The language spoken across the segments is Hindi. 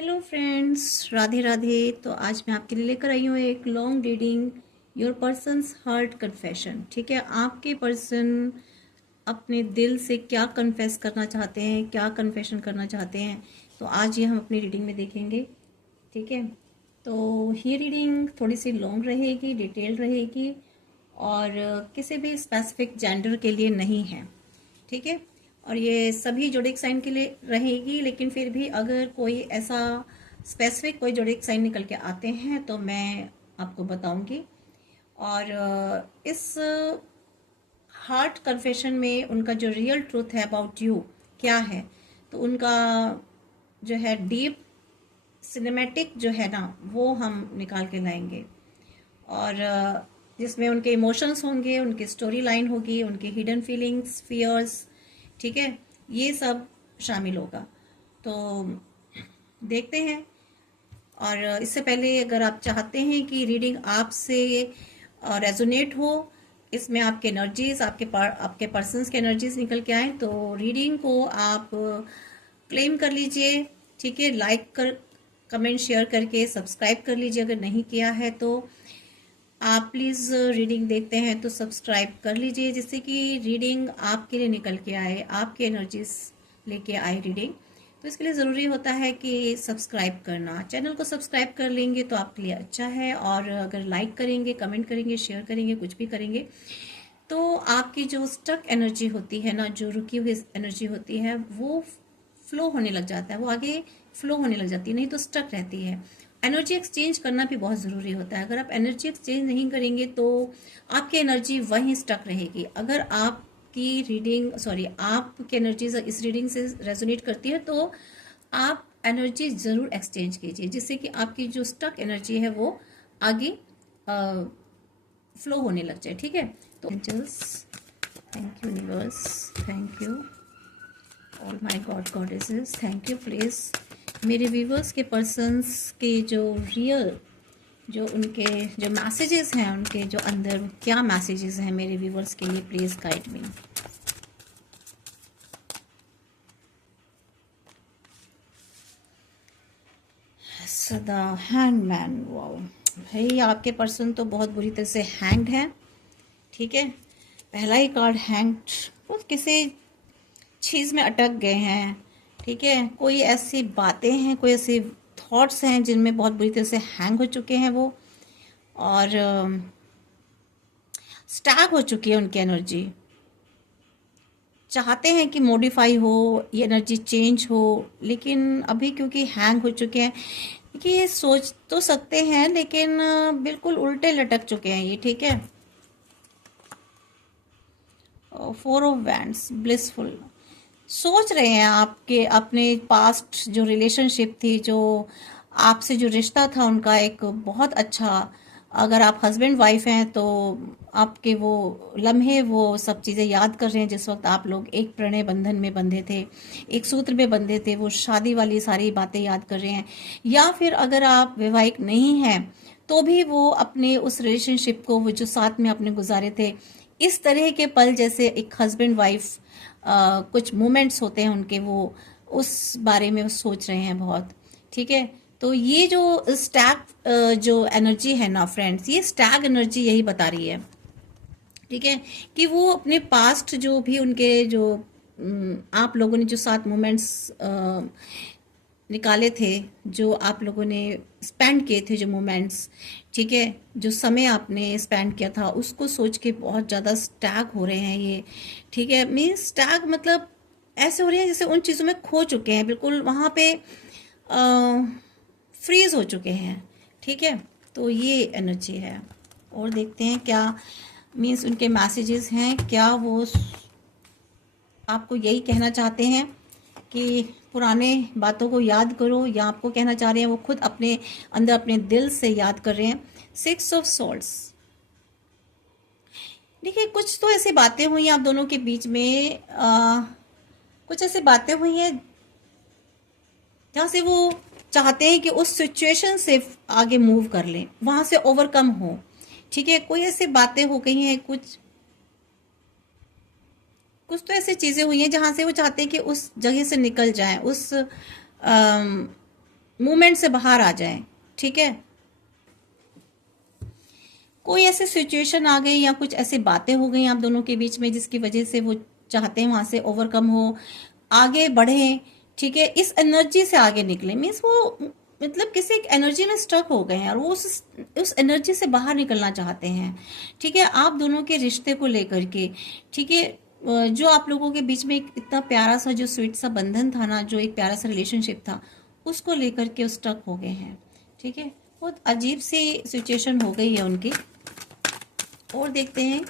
Hello friends, Radhe Radhe. तो आज मैं आपके लिए लेकर आई हूँ एक long reading, your persons heart confession. ठीक है, आपके पर्सन अपने दिल से क्या कन्फेस करना चाहते हैं, क्या कन्फेशन करना चाहते हैं, तो आज ये हम अपनी रीडिंग में देखेंगे। ठीक है, तो ये रीडिंग थोड़ी सी लॉन्ग रहेगी, डिटेल रहेगी और किसी भी स्पेसिफिक जेंडर के लिए नहीं है। ठीक है, और ये सभी जोडिक साइन के लिए रहेगी, लेकिन फिर भी अगर कोई ऐसा स्पेसिफिक कोई जोडिक साइन निकल के आते हैं तो मैं आपको बताऊंगी। और इस हार्ट कन्फेशन में उनका जो रियल ट्रूथ है अबाउट यू क्या है, तो उनका जो है डीप सिनेमैटिक जो है ना, वो हम निकाल के लाएंगे। और जिसमें उनके इमोशंस होंगे, उनकी स्टोरी लाइन होगी, उनके हिडन फीलिंग्स, फियर्स, ठीक है, ये सब शामिल होगा। तो देखते हैं। और इससे पहले अगर आप चाहते हैं कि रीडिंग आपसे रेजोनेट हो, इसमें आपके एनर्जीज, आपके पर्सन्स के एनर्जीज निकल के आए, तो रीडिंग को आप क्लेम कर लीजिए। ठीक है, लाइक कर, कमेंट, शेयर करके सब्सक्राइब कर लीजिए अगर नहीं किया है तो। आप प्लीज़ रीडिंग देखते हैं तो सब्सक्राइब कर लीजिए, जिससे कि रीडिंग आपके लिए निकल के आए, आपके एनर्जीज लेके आए रीडिंग। तो इसके लिए ज़रूरी होता है कि सब्सक्राइब करना। चैनल को सब्सक्राइब कर लेंगे तो आपके लिए अच्छा है, और अगर लाइक करेंगे, कमेंट करेंगे, शेयर करेंगे, कुछ भी करेंगे, तो आपकी जो स्टक एनर्जी होती है ना, जो रुकी हुई एनर्जी होती है, वो फ्लो होने लग जाता है, वो आगे फ्लो होने लग जाती है, नहीं तो स्टक रहती है। एनर्जी एक्सचेंज करना भी बहुत ज़रूरी होता है। अगर आप एनर्जी एक्सचेंज नहीं करेंगे तो आपकी एनर्जी वहीं स्टक रहेगी। अगर आपकी रीडिंग, सॉरी, आपकी एनर्जी इस रीडिंग से रेजोनेट करती है तो आप एनर्जी ज़रूर एक्सचेंज कीजिए, जिससे कि आपकी जो स्टक एनर्जी है वो आगे फ्लो होने लग जाए। ठीक है, तो angels, thank you universe, thank you all my god goddesses, thank you please मेरे व्यूवर्स के पर्सन्स के जो रियल, जो उनके जो मैसेजेस हैं, उनके जो अंदर क्या मैसेजेस हैं मेरे व्यूवर्स के लिए, प्लीज़ गाइड मी। सदा हैंगमैन, वाओ भाई, आपके पर्सन तो बहुत बुरी तरह से हैंग्ड हैं। ठीक है, पहला ही कार्ड हैंग्ड, वो किसी चीज़ में अटक गए हैं। ठीक है, कोई ऐसी बातें हैं, कोई ऐसे थॉट्स हैं जिनमें बहुत बुरी तरह से हैंग हो चुके हैं वो, और स्टैग हो चुकी है उनकी एनर्जी। चाहते हैं कि मॉडिफाई हो, ये एनर्जी चेंज हो, लेकिन अभी क्योंकि हैंग हो चुके हैं, कि ये सोच तो सकते हैं लेकिन बिल्कुल उल्टे लटक चुके हैं ये। ठीक है, 4 ऑफ वैंड्स, ब्लिसफुल, सोच रहे हैं आपके अपने पास्ट जो रिलेशनशिप थी, जो आपसे जो रिश्ता था उनका एक बहुत अच्छा, अगर आप हस्बैंड वाइफ हैं तो आपके वो लम्हे, वो सब चीज़ें याद कर रहे हैं जिस वक्त आप लोग एक प्रणय बंधन में बंधे थे, एक सूत्र में बंधे थे, वो शादी वाली सारी बातें याद कर रहे हैं। या फिर अगर आप वैवाहिक नहीं हैं तो भी वो अपने उस रिलेशनशिप को, वो जो साथ में आपने गुजारे थे, इस तरह के पल जैसे एक हस्बैंड वाइफ कुछ मोमेंट्स होते हैं उनके, वो उस बारे में वो सोच रहे हैं बहुत। ठीक है, तो ये जो स्टैग जो एनर्जी है ना फ्रेंड्स, ये स्टैग एनर्जी यही बता रही है। ठीक है, कि वो अपने पास्ट जो भी उनके जो आप लोगों ने जो साथ मोमेंट्स निकाले थे, जो आप लोगों ने स्पेंड किए थे, जो मोमेंट्स, ठीक है, जो समय आपने स्पेंड किया था, उसको सोच के बहुत ज़्यादा स्टैग हो रहे हैं ये। ठीक है, मीन्स स्टैग मतलब ऐसे हो रहे हैं जैसे उन चीज़ों में खो चुके हैं, बिल्कुल वहाँ पे फ्रीज हो चुके हैं। ठीक है, तो ये एनर्जी है। और देखते हैं क्या मीन्स उनके मैसेजेस हैं, क्या वो आपको यही कहना चाहते हैं कि पुराने बातों को याद करो, या आपको कहना चाह रहे हैं वो खुद अपने अंदर अपने दिल से याद कर रहे हैं। 6 ऑफ सॉर्ड्स, देखिए कुछ तो ऐसी बातें हुई आप दोनों के बीच में, कुछ ऐसी बातें हुई हैं जहाँ से वो चाहते हैं कि उस सिचुएशन से आगे मूव कर लें, वहाँ से ओवरकम हो। ठीक है, कोई ऐसी बातें हो गई हैं, कुछ कुछ तो ऐसी चीज़ें हुई हैं जहाँ से वो चाहते हैं कि उस जगह से निकल जाएं, उस मूवमेंट से बाहर आ जाएं, ठीक है। कोई ऐसी सिचुएशन आ गई या कुछ ऐसी बातें हो गई आप दोनों के बीच में जिसकी वजह से वो चाहते हैं वहां से ओवरकम हो, आगे बढ़े, ठीक है, इस एनर्जी से आगे निकले। मीन्स वो मतलब किसी एक एनर्जी में स्टक हो गए हैं और वो उस एनर्जी से बाहर निकलना चाहते हैं, ठीक है, आप दोनों के रिश्ते को लेकर के, ठीक है। जो आप लोगों के बीच में एक इतना प्यारा सा जो स्वीट सा बंधन था ना, जो एक प्यारा सा रिलेशनशिप था, उसको लेकर के स्टक हो गए हैं, ठीक है। बहुत अजीब सी सिचुएशन हो गई है उनकी। और देखते हैं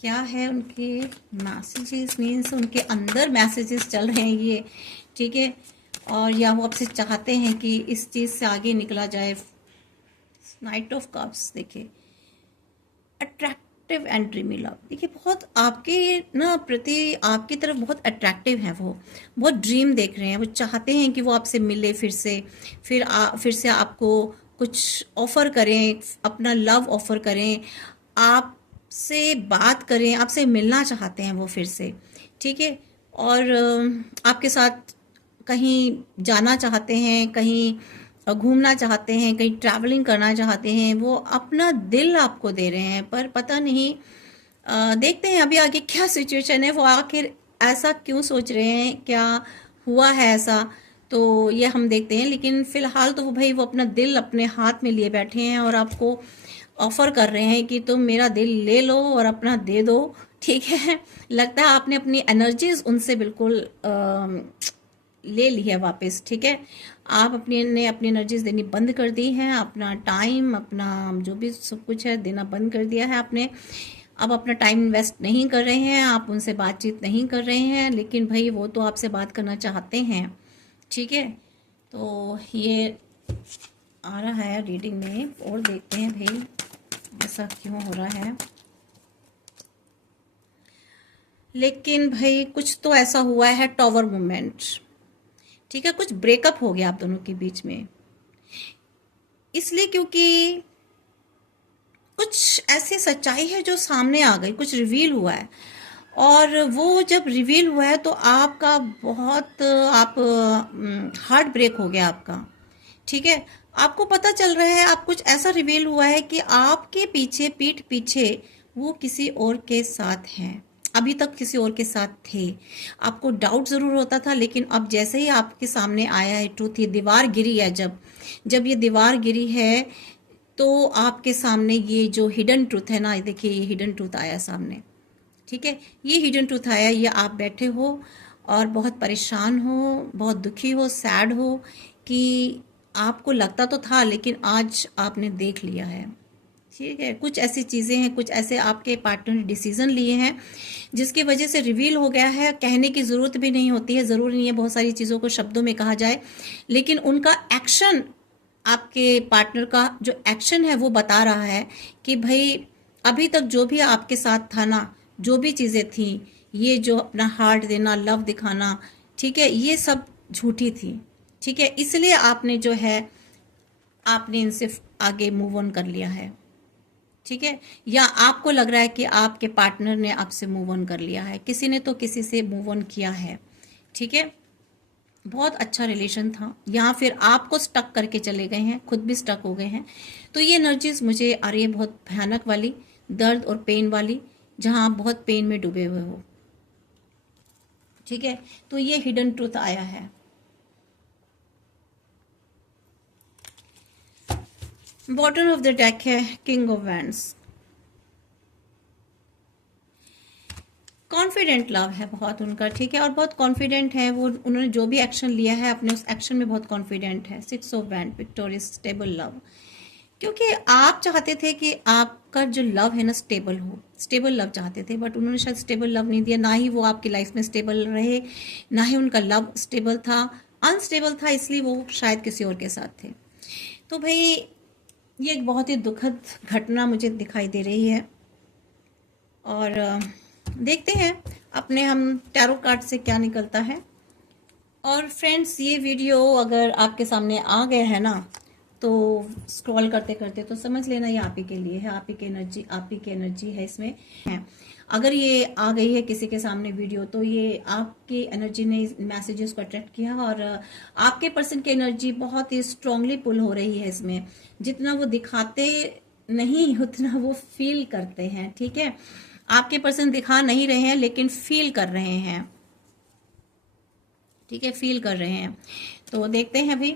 क्या है उनके मैसेजेस, मीन्स उनके अंदर मैसेजेस चल रहे हैं ये, ठीक है। और या वो आपसे चाहते हैं कि इस चीज़ से आगे निकला जाए। नाइट ऑफ कप्स देखिए, अट्रैक्टिव एंड ड्रीमी लव, देखिए बहुत आपके ना प्रति, आपकी तरफ बहुत अट्रैक्टिव है वो, बहुत ड्रीम देख रहे हैं, वो चाहते हैं कि वो आपसे मिले फिर से, फिर से आपको कुछ ऑफर करें, अपना लव ऑफर करें, आपसे बात करें, आपसे मिलना चाहते हैं वो फिर से, ठीक है। और आपके साथ कहीं जाना चाहते हैं, कहीं घूमना चाहते हैं, कहीं ट्रैवलिंग करना चाहते हैं, वो अपना दिल आपको दे रहे हैं। पर पता नहीं, देखते हैं अभी आगे क्या सिचुएशन है, वो आखिर ऐसा क्यों सोच रहे हैं, क्या हुआ है ऐसा, तो ये हम देखते हैं। लेकिन फिलहाल तो वो भाई वो अपना दिल अपने हाथ में लिए बैठे हैं और आपको ऑफर कर रहे हैं कि तुम मेरा दिल ले लो और अपना दे दो, ठीक है। लगता है आपने अपनी एनर्जीज उनसे बिल्कुल ले ली है वापस, ठीक है। आप अपनी एनर्जीज देनी बंद कर दी हैं, अपना टाइम, अपना जो भी सब कुछ है देना बंद कर दिया है आपने। अब अपना टाइम इन्वेस्ट नहीं कर रहे हैं, आप उनसे बातचीत नहीं कर रहे हैं, लेकिन भाई वो तो आपसे बात करना चाहते हैं, ठीक है। तो ये आ रहा है रीडिंग में, और देखते हैं भाई ऐसा क्यों हो रहा है। लेकिन भाई कुछ तो ऐसा हुआ है, टॉवर मूवमेंट, ठीक है, कुछ ब्रेकअप हो गया आप दोनों के बीच में, इसलिए क्योंकि कुछ ऐसी सच्चाई है जो सामने आ गई, कुछ रिवील हुआ है। और वो जब रिवील हुआ है तो आपका बहुत आप हार्ट ब्रेक हो गया आपका, ठीक है। आपको पता चल रहा है, आप कुछ ऐसा रिवील हुआ है कि आपके पीछे, पीठ पीछे वो किसी और के साथ हैं, अभी तक किसी और के साथ थे। आपको डाउट ज़रूर होता था, लेकिन अब जैसे ही आपके सामने आया है ट्रूथ, ये दीवार गिरी है, जब ये दीवार गिरी है तो आपके सामने ये जो हिडन ट्रूथ है ना, देखिए ये हिडन ट्रूथ आया सामने, ठीक है। ये हिडन ट्रूथ आया, ये आप बैठे हो और बहुत परेशान हो, बहुत दुखी हो, सैड हो, कि आपको लगता तो था लेकिन आज आपने देख लिया है, ठीक है। कुछ ऐसी चीज़ें हैं, कुछ ऐसे आपके पार्टनर ने डिसीजन लिए हैं जिसकी वजह से रिवील हो गया है। कहने की ज़रूरत भी नहीं होती है, ज़रूरी नहीं है बहुत सारी चीज़ों को शब्दों में कहा जाए, लेकिन उनका एक्शन, आपके पार्टनर का जो एक्शन है वो बता रहा है कि भाई अभी तक जो भी आपके साथ था ना, जो भी चीज़ें थी, ये जो अपना हार्ट देना, लव दिखाना, ठीक है, ये सब झूठी थी, ठीक है। इसलिए आपने जो है, आपने इनसे आगे मूव ऑन कर लिया है, ठीक है। या आपको लग रहा है कि आपके पार्टनर ने आपसे मूव ऑन कर लिया है, किसी ने तो किसी से मूव ऑन किया है, ठीक है। बहुत अच्छा रिलेशन था, या फिर आपको स्टक करके चले गए हैं, खुद भी स्टक हो गए हैं। तो ये एनर्जीज मुझे आ रही है बहुत भयानक वाली, दर्द और पेन वाली, जहां आप बहुत पेन में डूबे हुए हो, ठीक है। तो ये हिडन ट्रूथ आया है। बॉटम ऑफ द डेक है king of wands. Confident love है बहुत उनका, ठीक है, और बहुत कॉन्फिडेंट है वो, उन्होंने जो भी एक्शन लिया है अपने उस एक्शन में बहुत कॉन्फिडेंट है। 6 of wand, victorious, stable love, क्योंकि आप चाहते थे कि आपका जो लव है ना स्टेबल हो, स्टेबल लव चाहते थे, बट उन्होंने शायद स्टेबल लव नहीं दिया, ना ही वो आपकी लाइफ में स्टेबल रहे, ना ही उनका लव स्टेबल था, अनस्टेबल था, इसलिए वो शायद किसी और के साथ थे। तो भाई ये एक बहुत ही दुखद घटना मुझे दिखाई दे रही है। और देखते हैं अपने हम टैरो कार्ड से क्या निकलता है। और फ्रेंड्स, ये वीडियो अगर आपके सामने आ गया है ना, तो स्क्रॉल करते करते तो समझ लेना ये आप ही के लिए है, आप ही की एनर्जी है इसमें है। अगर ये आ गई है किसी के सामने वीडियो, तो ये आपकी एनर्जी ने मैसेजेस को अट्रैक्ट किया, और आपके पर्सन की एनर्जी बहुत ही स्ट्रांगली पुल हो रही है इसमें। जितना वो दिखाते नहीं उतना वो फील करते हैं, ठीक है। आपके पर्सन दिखा नहीं रहे हैं लेकिन फील कर रहे हैं, ठीक है, फील कर रहे हैं। तो देखते हैं अभी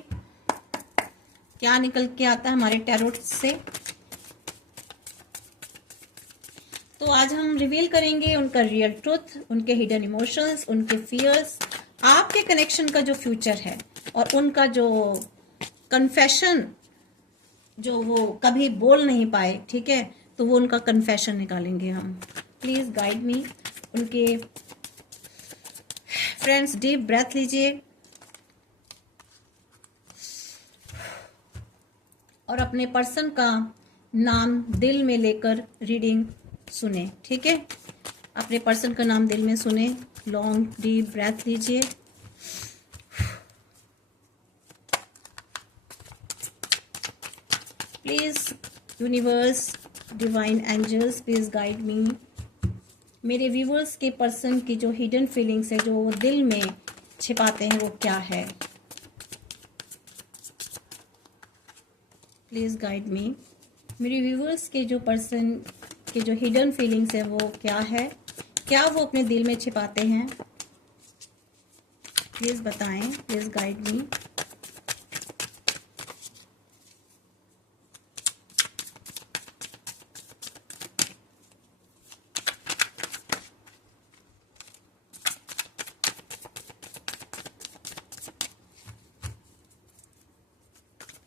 क्या निकल के आता है हमारे टैरोट से। तो आज हम रिवील करेंगे उनका रियल ट्रुथ, उनके हिडन इमोशंस, उनके फियर्स, आपके कनेक्शन का जो फ्यूचर है, और उनका जो कन्फेशन जो वो कभी बोल नहीं पाए, ठीक है, तो वो उनका कन्फेशन निकालेंगे हम। प्लीज गाइड मी। उनके फ्रेंड्स डीप ब्रेथ लीजिए और अपने पर्सन का नाम दिल में लेकर रीडिंग सुने, ठीक है। अपने पर्सन का नाम दिल में सुने, लॉन्ग डीप ब्रेथ लीजिए। Please universe, divine angels, please guide me. मेरे व्यूवर्स के पर्सन की जो हिडन फीलिंग्स है, जो वो दिल में छिपाते हैं, वो क्या है। Please guide me. मेरे व्यूवर्स के जो पर्सन के जो हिडन फीलिंग्स है वो क्या है, क्या वो अपने दिल में छिपाते हैं, प्लीज बताएं। Please guide me.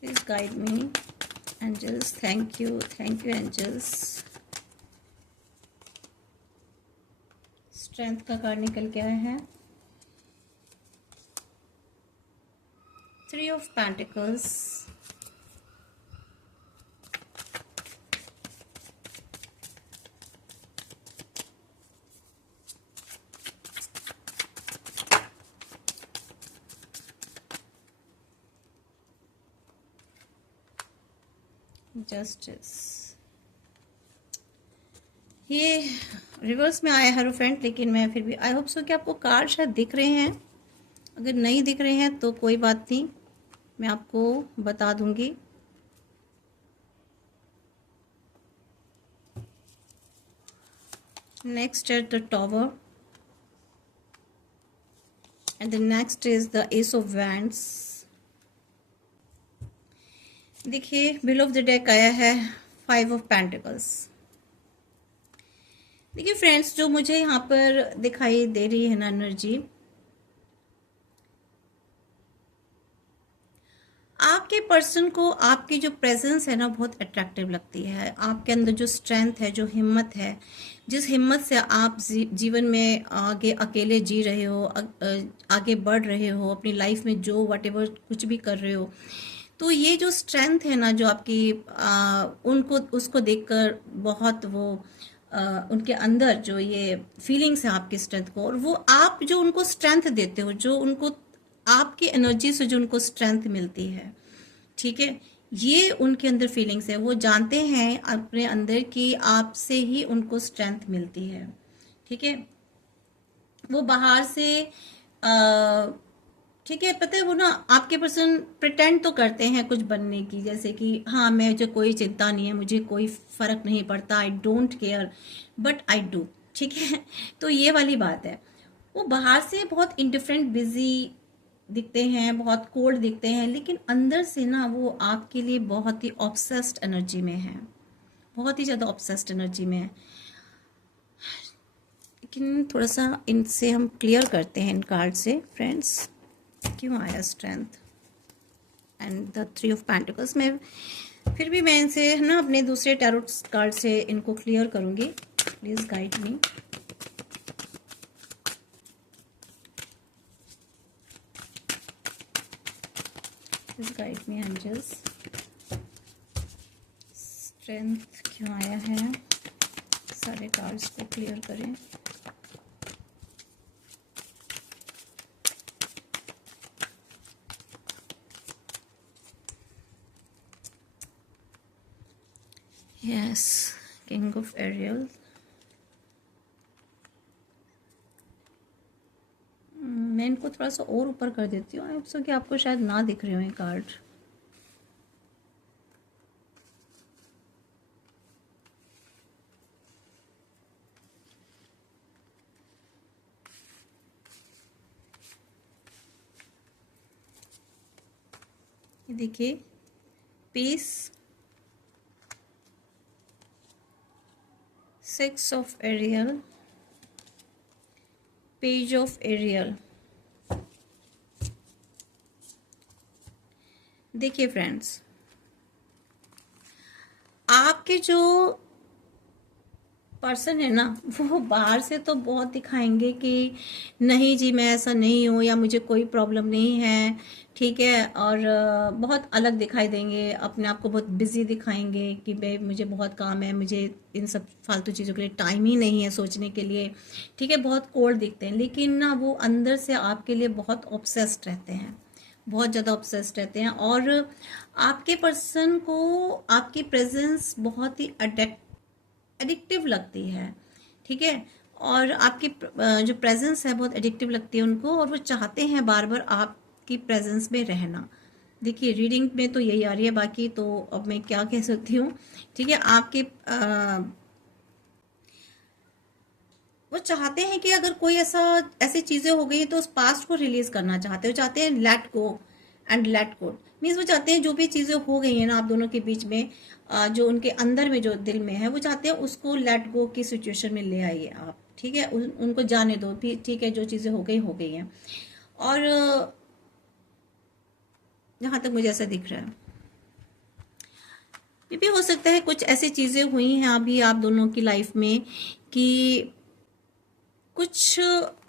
Please guide me angels. Thank you angels. Strength का कार्ड निकल के आया है, 3 ऑफ पेंटिकल्स, जस्टिस। ये रिवर्स में आया है फ्रेंड, लेकिन मैं फिर भी आई होप सो कि आपको कार्ड शायद दिख रहे हैं। अगर नहीं दिख रहे हैं तो कोई बात नहीं, मैं आपको बता दूंगी। Next at the tower and the next is the S of wands. देखिए बिलो ऑफ द डेक आया है 5 ऑफ पेंटिकल्स। देखिए फ्रेंड्स, जो मुझे यहाँ पर दिखाई दे रही है ना एनर्जी, आपके पर्सन को आपकी जो प्रेजेंस है ना बहुत अट्रैक्टिव लगती है। आपके अंदर जो स्ट्रेंथ है, जो हिम्मत है, जिस हिम्मत से आप जीवन में आगे अकेले जी रहे हो, आगे बढ़ रहे हो अपनी लाइफ में, जो व्हाटएवर कुछ भी कर रहे हो, तो ये जो स्ट्रेंथ है ना जो आपकी उनको उसको देखकर बहुत वो उनके अंदर जो ये फीलिंग्स है आपकी स्ट्रेंथ को, और वो आप जो उनको स्ट्रेंथ देते हो, जो उनको आपकी एनर्जी से जो उनको स्ट्रेंथ मिलती है, ठीक है, ये उनके अंदर फीलिंग्स है। वो जानते हैं अपने अंदर कि आपसे ही उनको स्ट्रेंथ मिलती है, ठीक है। वो बाहर से ठीक है, पता है वो ना आपके पर्सन प्रिटेंड तो करते हैं कुछ बनने की, जैसे कि हाँ मुझे कोई चिंता नहीं है, मुझे कोई फर्क नहीं पड़ता, I don't care, but I do, ठीक है। तो ये वाली बात है। वो बाहर से बहुत इंडिफरेंट, बिजी दिखते हैं, बहुत कोल्ड दिखते हैं, लेकिन अंदर से ना वो आपके लिए बहुत ही ऑब्सेस्ड एनर्जी में है, बहुत ही ज़्यादा ऑब्सेस्ड एनर्जी में है। लेकिन थोड़ा सा इनसे हम क्लियर करते हैं इन कार्ड से फ्रेंड्स, क्यों आया strength and the 3 of pentacles में। फिर भी मैं इनसे ना अपने दूसरे टैरोट कार्ड से इनको क्लियर करूंगी। Please guide me. Please guide me angels. Strength क्यों आया है, सारे कार्ड्स को क्लियर करें। Yes, King of Ariel, थोड़ा सा और ऊपर कर देती हूँ, आई सो कि आपको शायद ना दिख रहे हो ये कार्ड। ये देखिए, peace, 6 of aerial, page of aerial. देखिए फ्रेंड्स, आपके जो पर्सन है ना, वो बाहर से तो बहुत दिखाएंगे कि नहीं जी मैं ऐसा नहीं हूँ, या मुझे कोई प्रॉब्लम नहीं है, ठीक है, और बहुत अलग दिखाई देंगे, अपने आप को बहुत बिजी दिखाएंगे कि भाई मुझे बहुत काम है, मुझे इन सब फालतू चीज़ों के लिए टाइम ही नहीं है सोचने के लिए, ठीक है, बहुत कोल्ड दिखते हैं, लेकिन ना वो अंदर से आपके लिए बहुत ऑब्सेस्ड रहते हैं, बहुत ज़्यादा ऑब्सेस्ड रहते हैं, और आपके पर्सन को आपकी प्रेजेंस बहुत ही एडिक्टिव लगती है, ठीक है, और आपकी जो प्रेजेंस है बहुत एडिक्टिव लगती है उनको, और वो चाहते हैं बार बार आपकी प्रेजेंस में रहना। देखिए रीडिंग में तो यही आ रही है, बाकी तो अब मैं क्या कह सकती हूँ, ठीक है, आपके वो चाहते हैं कि अगर कोई ऐसी चीज़ें हो गई तो उस पास्ट को रिलीज करना चाहते हैं, वो चाहते हैं let go and let go, means वो चाहते हैं जो भी चीज़ें हो गई हैं ना आप दोनों के बीच में, जो उनके अंदर में जो दिल में है, वो चाहते हैं उसको लेट गो की सिचुएशन में ले आइए आप, ठीक है, उनको जाने दो भी, ठीक है, जो चीज़ें हो गई हैं। और जहाँ तक मुझे ऐसा दिख रहा है, ये भी हो सकता है कुछ ऐसी चीज़ें हुई हैं अभी आप दोनों की लाइफ में कि कुछ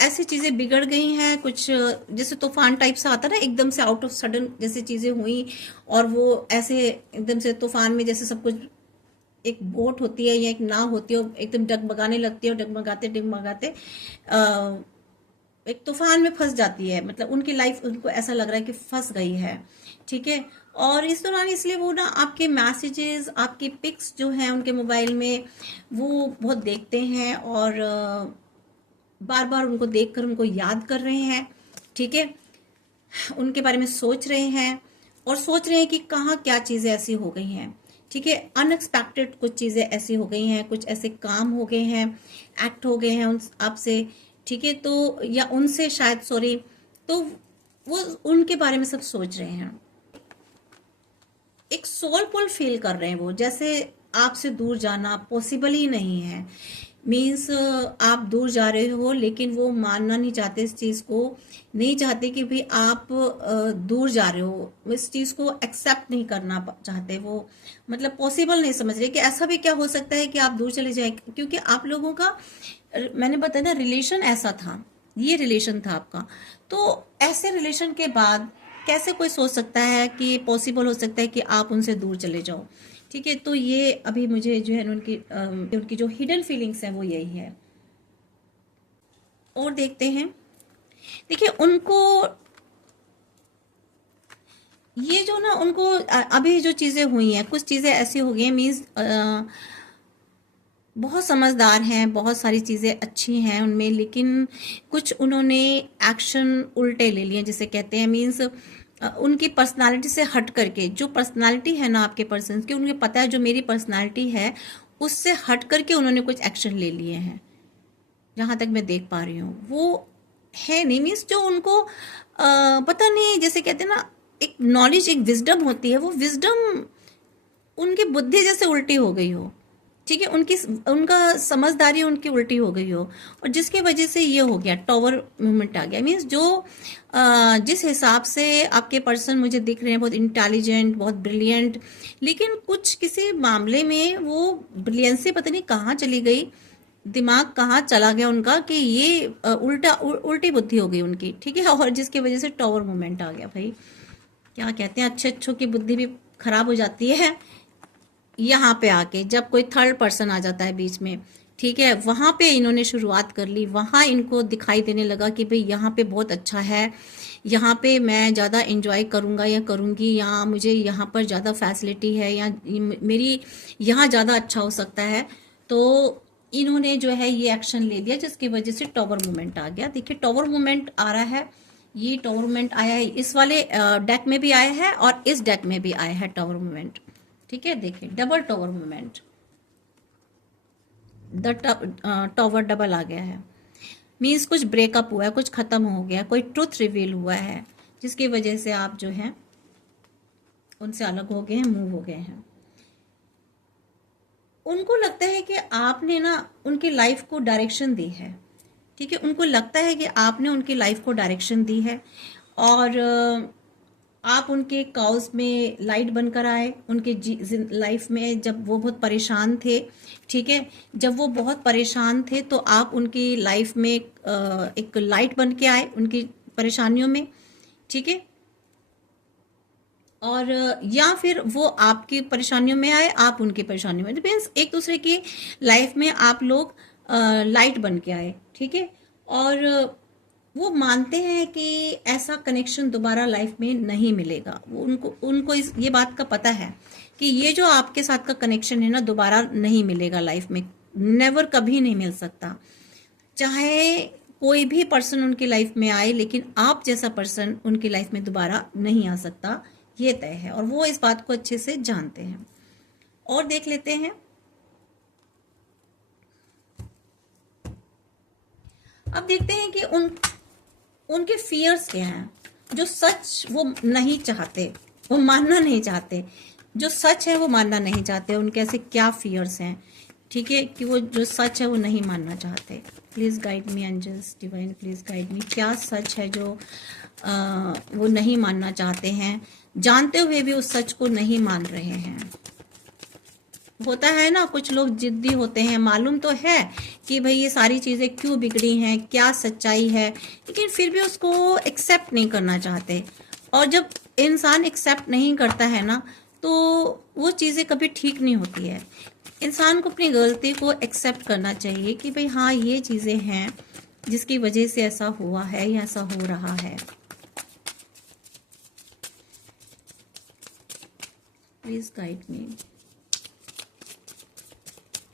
ऐसी चीज़ें बिगड़ गई हैं, कुछ जैसे तूफान टाइप से आता है ना, एकदम से आउट ऑफ सडन जैसे चीज़ें हुई, और वो ऐसे एकदम से तूफान में जैसे सब कुछ, एक बोट होती है या एक नाव होती है, एकदम डगमगाने लगती है, और डगमगाते डगमगाते एक तूफान में फंस जाती है, मतलब उनकी लाइफ उनको ऐसा लग रहा है कि फंस गई है, ठीक है, और इस दौरान इसलिए वो ना आपके मैसेजेस, आपकी पिक्स जो हैं उनके मोबाइल में, वो बहुत देखते हैं, और बार बार उनको देखकर उनको याद कर रहे हैं, ठीक है, उनके बारे में सोच रहे हैं, और सोच रहे हैं कि कहाँ क्या चीज़ें ऐसी हो गई हैं, ठीक है, अनएक्सपेक्टेड कुछ चीज़ें ऐसी हो गई हैं, कुछ ऐसे काम हो गए हैं, एक्ट हो गए हैं उन आपसे, ठीक है, तो या उनसे शायद, सॉरी, तो वो उनके बारे में सब सोच रहे हैं, एक सोलफुल फील कर रहे हैं वो, जैसे आपसे दूर जाना पॉसिबल ही नहीं है, मीन्स आप दूर जा रहे हो, लेकिन वो मानना नहीं चाहते इस चीज़ को, नहीं चाहते कि भाई आप दूर जा रहे हो, इस चीज़ को एक्सेप्ट नहीं करना चाहते वो, मतलब पॉसिबल नहीं समझ रहे कि ऐसा भी क्या हो सकता है कि आप दूर चले जाए, क्योंकि आप लोगों का, मैंने बताया ना, रिलेशन ऐसा था, ये रिलेशन था आपका, तो ऐसे रिलेशन के बाद कैसे कोई सोच सकता है कि पॉसिबल हो सकता है कि आप उनसे दूर चले जाओ, ठीक है, तो ये अभी मुझे जो है उनकी जो हिडन फीलिंग्स हैं वो यही है। और देखते हैं, देखिए उनको ये जो ना, उनको अभी जो चीज़ें हुई हैं, कुछ चीज़ें ऐसी हो गई हैं, मीन्स बहुत समझदार हैं, बहुत सारी चीज़ें अच्छी हैं उनमें, लेकिन कुछ उन्होंने एक्शन उल्टे ले लिए जिसे कहते हैं, मीन्स उनकी पर्सनालिटी से हट करके, जो पर्सनालिटी है ना आपके पर्सन की, उन्हें पता है जो मेरी पर्सनालिटी है उससे हट करके उन्होंने कुछ एक्शन ले लिए हैं, जहाँ तक मैं देख पा रही हूँ वो है नहीं, मीन्स जो उनको पता नहीं, जैसे कहते हैं ना, एक नॉलेज, एक विजडम होती है, वो विजडम उनकी बुद्धि जैसे उल्टी हो गई हो, ठीक है, उनका समझदारी उनकी उल्टी हो गई हो, और जिसकी वजह से ये हो गया, टॉवर मूवमेंट आ गया, मीन्स जो जिस हिसाब से आपके पर्सन मुझे दिख रहे हैं, बहुत इंटेलिजेंट, बहुत ब्रिलियंट, लेकिन कुछ किसी मामले में वो ब्रिलियंसी पता नहीं कहाँ चली गई, दिमाग कहाँ चला गया उनका, कि ये उल्टी बुद्धि हो गई उनकी, ठीक है, और जिसकी वजह से टॉवर मूवमेंट आ गया। भाई क्या कहते हैं, अच्छे अच्छों की बुद्धि भी खराब हो जाती है यहाँ पे आके, जब कोई थर्ड पर्सन आ जाता है बीच में, ठीक है, वहां पे इन्होंने शुरुआत कर ली, वहां इनको दिखाई देने लगा कि भाई यहाँ पे बहुत अच्छा है, यहाँ पे मैं ज़्यादा इंजॉय करूँगा या करूँगी, यहाँ मुझे यहाँ पर ज़्यादा फैसिलिटी है, या मेरी यहाँ ज़्यादा अच्छा हो सकता है, तो इन्होंने जो है ये एक्शन ले लिया, जिसकी वजह से टॉवर मूवमेंट आ गया। देखिए टॉवर मूवमेंट आ रहा है, ये टावर मूवमेंट आया है, इस वाले डेक में भी आया है और इस डेक में भी आया है टावर मूवमेंट। ठीक है, देखिए double tower movement, the tower double आ गया है। मीन्स कुछ ब्रेकअप हुआ है, कुछ खत्म हो गया, कोई ट्रुथ रिवील हुआ है जिसकी वजह से आप जो है उनसे अलग हो गए हैं, मूव हो गए हैं। उनको लगता है कि आपने ना उनकी लाइफ को डायरेक्शन दी है। ठीक है, उनको लगता है कि आपने उनकी लाइफ को डायरेक्शन दी है और आप उनके काउज में लाइट बनकर आए उनके लाइफ में जब वो बहुत परेशान थे। ठीक है, जब वो बहुत परेशान थे तो आप उनकी लाइफ में एक लाइट बन के आए उनकी परेशानियों में। ठीक है, और या फिर वो आपकी परेशानियों में आए, आप उनकी परेशानियों में, मीन्स एक दूसरे की लाइफ में आप लोग लाइट बन के आए। ठीक है, और वो मानते हैं कि ऐसा कनेक्शन दोबारा लाइफ में नहीं मिलेगा। वो उनको उनको ये बात का पता है कि ये जो आपके साथ का कनेक्शन है ना दोबारा नहीं मिलेगा लाइफ में, नेवर, कभी नहीं मिल सकता। चाहे कोई भी पर्सन उनकी लाइफ में आए, लेकिन आप जैसा पर्सन उनकी लाइफ में दोबारा नहीं आ सकता, ये तय है और वो इस बात को अच्छे से जानते हैं। और देख लेते हैं, अब देखते हैं कि उनके फियर्स क्या हैं। जो सच वो नहीं चाहते, वो मानना नहीं चाहते, जो सच है वो मानना नहीं चाहते, उनके ऐसे क्या फियर्स हैं। ठीक है, कि वो जो सच है वो नहीं मानना चाहते। Please guide me angels divine, please guide me, क्या सच है जो वो नहीं मानना चाहते हैं, जानते हुए भी उस सच को नहीं मान रहे हैं। होता है ना, कुछ लोग जिद्दी होते हैं, मालूम तो है कि भाई ये सारी चीज़ें क्यों बिगड़ी हैं, क्या सच्चाई है, लेकिन फिर भी उसको एक्सेप्ट नहीं करना चाहते। और जब इंसान एक्सेप्ट नहीं करता है ना तो वो चीज़ें कभी ठीक नहीं होती है। इंसान को अपनी गलती को एक्सेप्ट करना चाहिए कि भाई हाँ ये चीज़ें हैं जिसकी वजह से ऐसा हुआ है या ऐसा हो रहा है। प्लीज़ गाइड मी,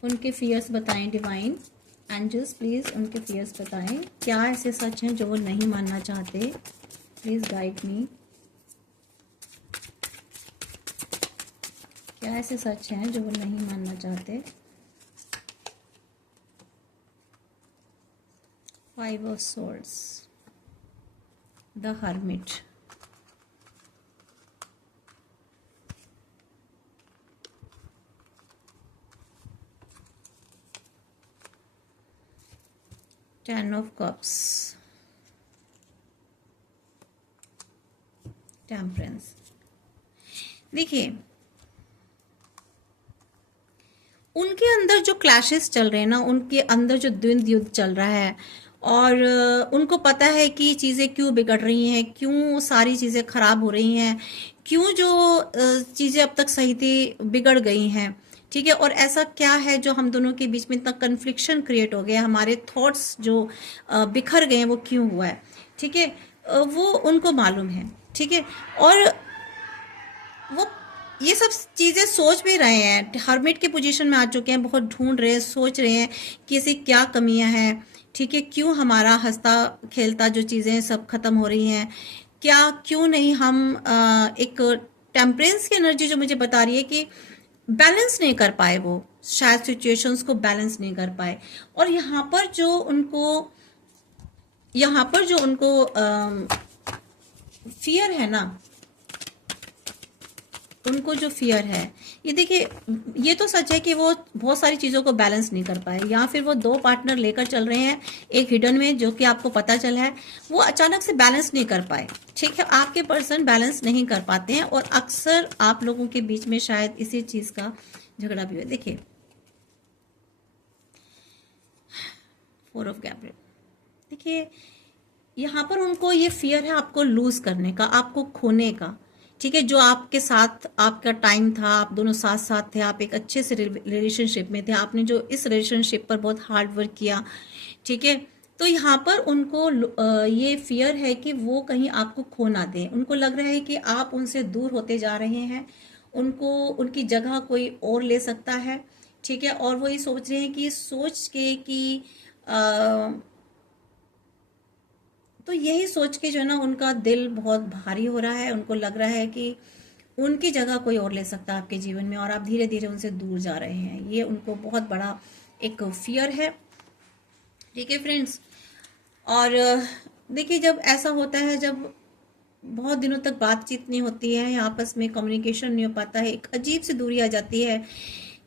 उनके फियर्स बताएं डिवाइन एंजल्स, प्लीज़ उनके फियर्स बताएं, क्या ऐसे सच हैं जो वो नहीं मानना चाहते। प्लीज़ गाइड मी, क्या ऐसे सच हैं जो वो नहीं मानना चाहते। 5 of Swords, the Hermit, Ten of Cups, Temperance। देखिए उनके अंदर जो क्लैशेस चल रहे हैं ना, उनके अंदर जो द्वंद्व युद्ध चल रहा है और उनको पता है कि चीज़ें क्यों बिगड़ रही हैं, क्यों सारी चीज़ें ख़राब हो रही हैं, क्यों जो चीज़ें अब तक सही थी बिगड़ गई हैं। ठीक है, और ऐसा क्या है जो हम दोनों के बीच में इतना कन्फ्लिक्शन क्रिएट हो गया, हमारे थॉट्स जो बिखर गए हैं वो क्यों हुआ है। ठीक है, वो उनको मालूम है। ठीक है, और वो ये सब चीज़ें सोच भी रहे हैं, हर्मिट की पोजीशन में आ चुके हैं, बहुत ढूंढ रहे हैं, सोच रहे हैं कि ऐसी क्या कमियां हैं। ठीक है, क्यों हमारा हंसता खेलता जो चीज़ें सब खत्म हो रही हैं, क्या क्यों नहीं हम एक टेम्परेंस की एनर्जी जो मुझे बता रही है कि बैलेंस नहीं कर पाए, वो शायद सिचुएशंस को बैलेंस नहीं कर पाए। और यहाँ पर जो उनको फियर है ना, उनको जो फियर है, ये देखिए ये तो सच है कि वो बहुत सारी चीज़ों को बैलेंस नहीं कर पाए, या फिर वो 2 पार्टनर लेकर चल रहे हैं एक हिडन में जो कि आपको पता चला है, वो अचानक से बैलेंस नहीं कर पाए। ठीक है, आपके पर्सन बैलेंस नहीं कर पाते हैं और अक्सर आप लोगों के बीच में शायद इसी चीज़ का झगड़ा भी हुआ। देखिए 4 ऑफ कैप्टन, देखिए यहाँ पर उनको ये फियर है आपको लूज करने का, आपको खोने का। ठीक है, जो आपके साथ आपका टाइम था, आप दोनों साथ साथ थे, आप एक अच्छे से रिलेशनशिप में थे, आपने जो इस रिलेशनशिप पर बहुत हार्ड वर्क किया। ठीक है, तो यहाँ पर उनको ये फियर है कि वो कहीं आपको खो ना दें। उनको लग रहा है कि आप उनसे दूर होते जा रहे हैं, उनको उनकी जगह कोई और ले सकता है। ठीक है, और वो ये सोच रहे हैं कि सोच के कि तो यही सोच के जो है ना उनका दिल बहुत भारी हो रहा है, उनको लग रहा है कि उनकी जगह कोई और ले सकता है आपके जीवन में, और आप धीरे धीरे उनसे दूर जा रहे हैं। ये उनको बहुत बड़ा एक फियर है। ठीक है फ्रेंड्स। और देखिए, जब ऐसा होता है, जब बहुत दिनों तक बातचीत नहीं होती है, आपस में कम्युनिकेशन नहीं हो पाता है, एक अजीब सी दूरी आ जाती है,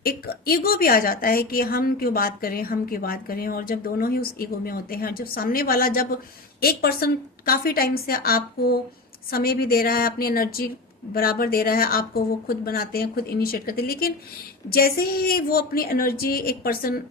एक ईगो भी आ जाता है कि हम क्यों बात करें, हम क्यों बात करें। और जब दोनों ही उस ईगो में होते हैं, जब सामने वाला, जब एक पर्सन काफ़ी टाइम से आपको समय भी दे रहा है, अपनी एनर्जी बराबर दे रहा है आपको, वो खुद बनाते हैं, खुद इनिशिएट करते हैं, लेकिन जैसे ही वो अपनी एनर्जी, एक पर्सन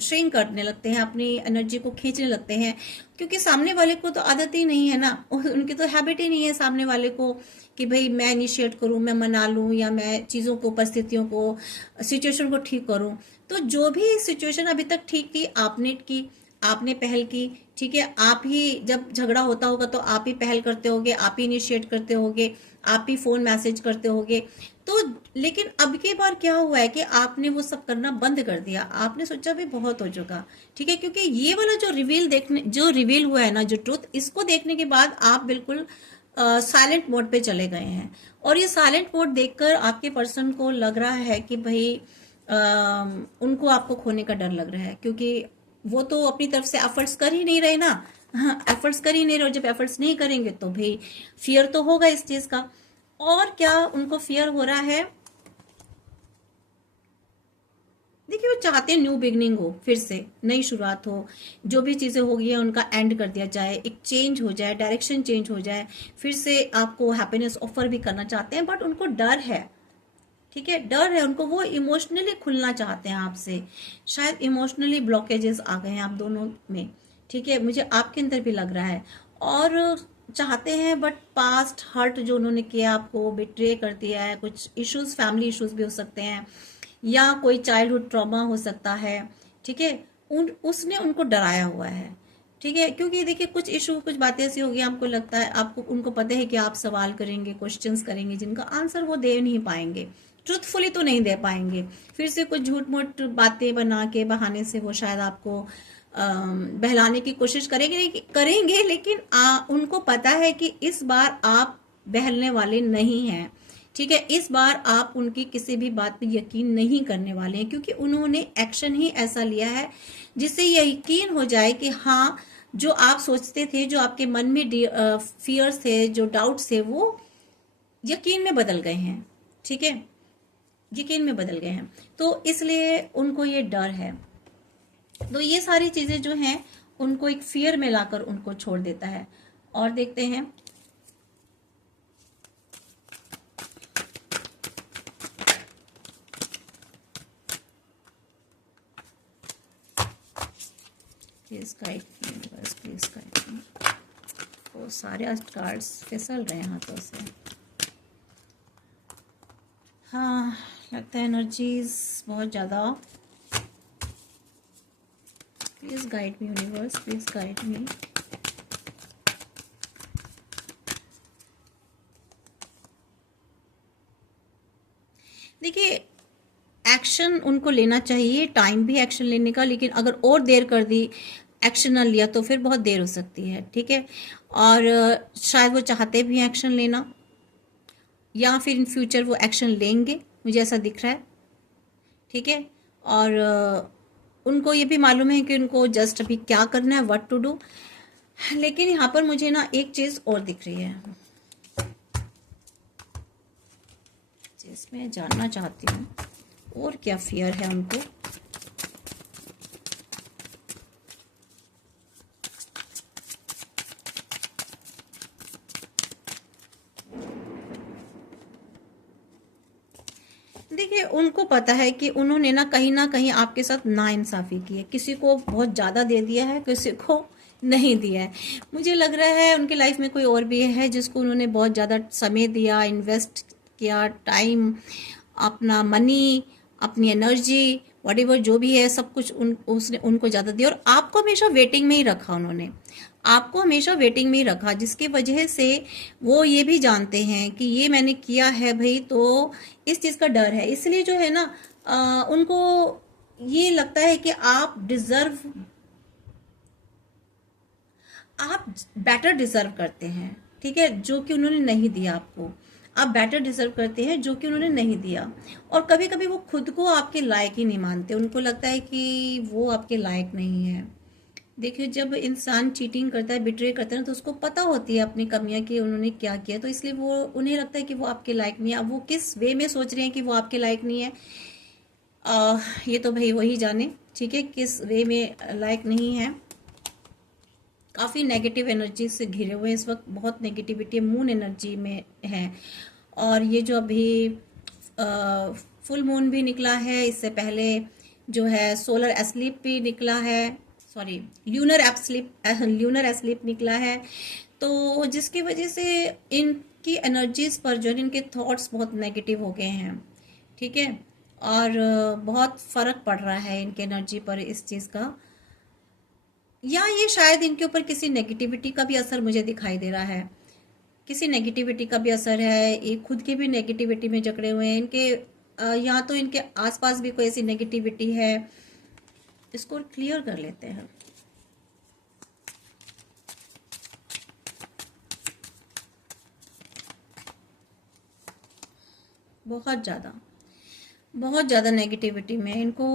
श्रिंक करने लगते हैं, अपनी एनर्जी को खींचने लगते हैं, क्योंकि सामने वाले को तो आदत ही नहीं है ना, उनकी तो हैबिट ही नहीं है सामने वाले को कि भाई मैं इनिशिएट करूं, मैं मना लूं, या मैं चीज़ों को, परिस्थितियों को, सिचुएशन को ठीक करूं। तो जो भी सिचुएशन अभी तक ठीक थी, आपने की, आपने पहल की, ठीक है। आप ही, जब झगड़ा होता होगा तो आप ही पहल करते होगे, आप ही इनिशिएट करते होगे, आप ही फोन मैसेज करते होगे। तो लेकिन अब की बार क्या हुआ है कि आपने वो सब करना बंद कर दिया, आपने सोचा भी बहुत हो चुका, ठीक है। क्योंकि ये वाला जो रिवील हुआ है ना, जो ट्रूथ, इसको देखने के बाद आप बिल्कुल साइलेंट मोड पे चले गए हैं। और ये साइलेंट मोड देखकर आपके पर्सन को लग रहा है कि भाई उनको आपको खोने का डर लग रहा है, क्योंकि वो तो अपनी तरफ से एफर्ट्स कर ही नहीं रहे ना। हाँ, एफर्ट्स कर ही नहीं रहे, और जब एफर्ट्स नहीं करेंगे तो भाई फियर तो होगा इस चीज का। और क्या उनको फियर हो रहा है, देखिए वो चाहते हैं न्यू बिगनिंग हो, फिर से नई शुरुआत हो, जो भी चीजें हो गई है उनका एंड कर दिया जाए, एक चेंज हो जाए, डायरेक्शन चेंज हो जाए, फिर से आपको हैप्पीनेस ऑफर भी करना चाहते हैं, बट उनको डर है, ठीक है, डर है उनको। वो इमोशनली खुलना चाहते हैं आपसे, शायद इमोशनली ब्लॉकेजेस आ गए हैं आप दोनों में, ठीक है, मुझे आपके अंदर भी लग रहा है। और चाहते हैं, बट पास्ट हर्ट जो उन्होंने किया, आपको बिट्रे कर दिया है, कुछ इश्यूज, फैमिली इश्यूज भी हो सकते हैं, या कोई चाइल्डहुड ट्रॉमा हो सकता है, ठीक है, उसने उनको डराया हुआ है, ठीक है। क्योंकि देखिए कुछ इशू, कुछ बातें ऐसी होगी, आपको लगता है, आपको, उनको पता है कि आप सवाल करेंगे, क्वेश्चंस करेंगे, जिनका आंसर वो दे नहीं पाएंगे, ट्रुथफुली तो नहीं दे पाएंगे, फिर से कुछ झूठ मूठ बातें बना के, बहाने से वो शायद आपको बहलाने की कोशिश करेंगे, लेकिन उनको पता है कि इस बार आप बहलने वाले नहीं हैं, ठीक है। इस बार आप उनकी किसी भी बात पे यकीन नहीं करने वाले हैं, क्योंकि उन्होंने एक्शन ही ऐसा लिया है जिससे ये यकीन हो जाए कि हाँ, जो आप सोचते थे, जो आपके मन में फियर्स थे, जो डाउट्स थे, वो यकीन में बदल गए हैं, ठीक है, यकीन में बदल गए हैं। तो इसलिए उनको ये डर है। तो ये सारी चीजें जो हैं उनको एक फियर में लाकर उनको छोड़ देता है। और देखते हैं, प्लीज गाइड मी, बस प्लीज गाइड मी। वो सारे कार्ड्स फिसल रहे हैं हाथों से। हाँ, लगता है एनर्जीज बहुत ज़्यादा। Please guide me universe, please guide मी। देखिए, एक्शन उनको लेना चाहिए, टाइम भी एक्शन लेने का, लेकिन अगर और देर कर दी, एक्शन ना लिया, तो फिर बहुत देर हो सकती है, ठीक है। और शायद वो चाहते भी एक्शन लेना, या फिर इन फ्यूचर वो एक्शन लेंगे, मुझे ऐसा दिख रहा है, ठीक है। और उनको ये भी मालूम है कि उनको जस्ट अभी क्या करना है, व्हाट टू डू। लेकिन यहाँ पर मुझे ना एक चीज़ और दिख रही है, जिसमें जानना चाहती हूँ और क्या फियर है उनको। देखिए, उनको पता है कि उन्होंने ना कहीं आपके साथ नाइंसाफी की है, किसी को बहुत ज़्यादा दे दिया है, किसी को नहीं दिया है। मुझे लग रहा है उनकी लाइफ में कोई और भी है जिसको उन्होंने बहुत ज़्यादा समय दिया, इन्वेस्ट किया, टाइम, अपना मनी, अपनी एनर्जी, वॉटेवर जो भी है, सब कुछ उसने उनको ज़्यादा दिया, और आपको हमेशा वेटिंग में ही रखा उन्होंने, आपको हमेशा वेटिंग में ही रखा, जिसकी वजह से वो ये भी जानते हैं कि ये मैंने किया है भाई, तो इस चीज़ का डर है। इसलिए जो है ना, उनको ये लगता है कि आप बेटर डिजर्व करते हैं, ठीक है, जो कि उन्होंने नहीं दिया आपको। आप बेटर डिजर्व करते हैं जो कि उन्होंने नहीं दिया। और कभी कभी वो खुद को आपके लायक ही नहीं मानते, उनको लगता है कि वो आपके लायक नहीं है। देखिए, जब इंसान चीटिंग करता है, बिट्रे करता है ना, तो उसको पता होती है अपनी कमियां कि उन्होंने क्या किया, तो इसलिए वो उन्हें लगता है कि वो आपके लायक नहीं है। अब वो किस वे में सोच रहे हैं कि वो आपके लायक नहीं है, ये तो भाई वही जाने, ठीक है, किस वे में लायक नहीं है। काफ़ी नेगेटिव एनर्जी से घिरे हुए हैं इस वक्त, बहुत नेगेटिविटी मून एनर्जी में है। और ये जो अभी फुल मून भी निकला है, इससे पहले जो है सोलर एस्लीप भी निकला है, सॉरी ल्यूनर एस्लीप निकला है। तो जिसकी वजह से इनकी एनर्जीज पर जो है, इनके थॉट्स बहुत नेगेटिव हो गए हैं, ठीक है। और बहुत फर्क पड़ रहा है इनके एनर्जी पर इस चीज़ का, या ये शायद इनके ऊपर किसी नेगेटिविटी का भी असर मुझे दिखाई दे रहा है, किसी नेगेटिविटी का भी असर है। ये खुद की भी नेगेटिविटी में जकड़े हुए हैं इनके, या तो इनके आसपास भी कोई ऐसी नेगेटिविटी है। इसको क्लियर कर लेते हैं। बहुत ज़्यादा नेगेटिविटी में इनको,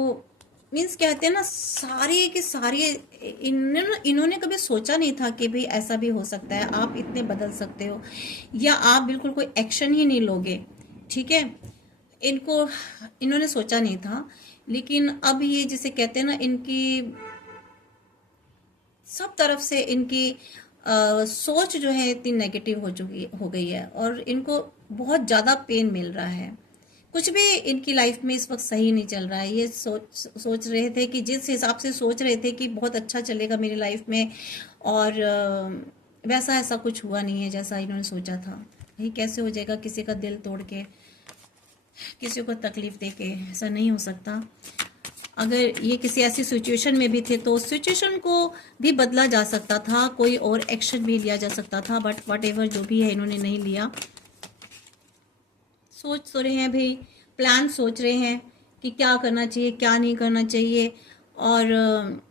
मीन्स कहते हैं ना, सारी की सारी इन्होंने कभी सोचा नहीं था कि भाई ऐसा भी हो सकता है, आप इतने बदल सकते हो, या आप बिल्कुल कोई एक्शन ही नहीं लोगे, ठीक है। इन्होंने सोचा नहीं था। लेकिन अब ये जिसे कहते हैं ना, इनकी सब तरफ से इनकी सोच जो है इतनी नेगेटिव हो गई है, और इनको बहुत ज़्यादा पेन मिल रहा है। कुछ भी इनकी लाइफ में इस वक्त सही नहीं चल रहा है। ये सोच रहे थे कि जिस हिसाब से सोच रहे थे कि बहुत अच्छा चलेगा मेरी लाइफ में, और वैसा ऐसा कुछ हुआ नहीं है जैसा इन्होंने सोचा था। भाई कैसे हो जाएगा किसी का दिल तोड़ के, किसी को तकलीफ दे के, ऐसा नहीं हो सकता। अगर ये किसी ऐसी सिचुएशन में भी थे तो उस सिचुएशन को भी बदला जा सकता था, कोई और एक्शन भी लिया जा सकता था, बट व्हाटएवर जो भी है इन्होंने नहीं लिया। सोच रहे हैं भाई, प्लान सोच रहे हैं कि क्या करना चाहिए क्या नहीं करना चाहिए, और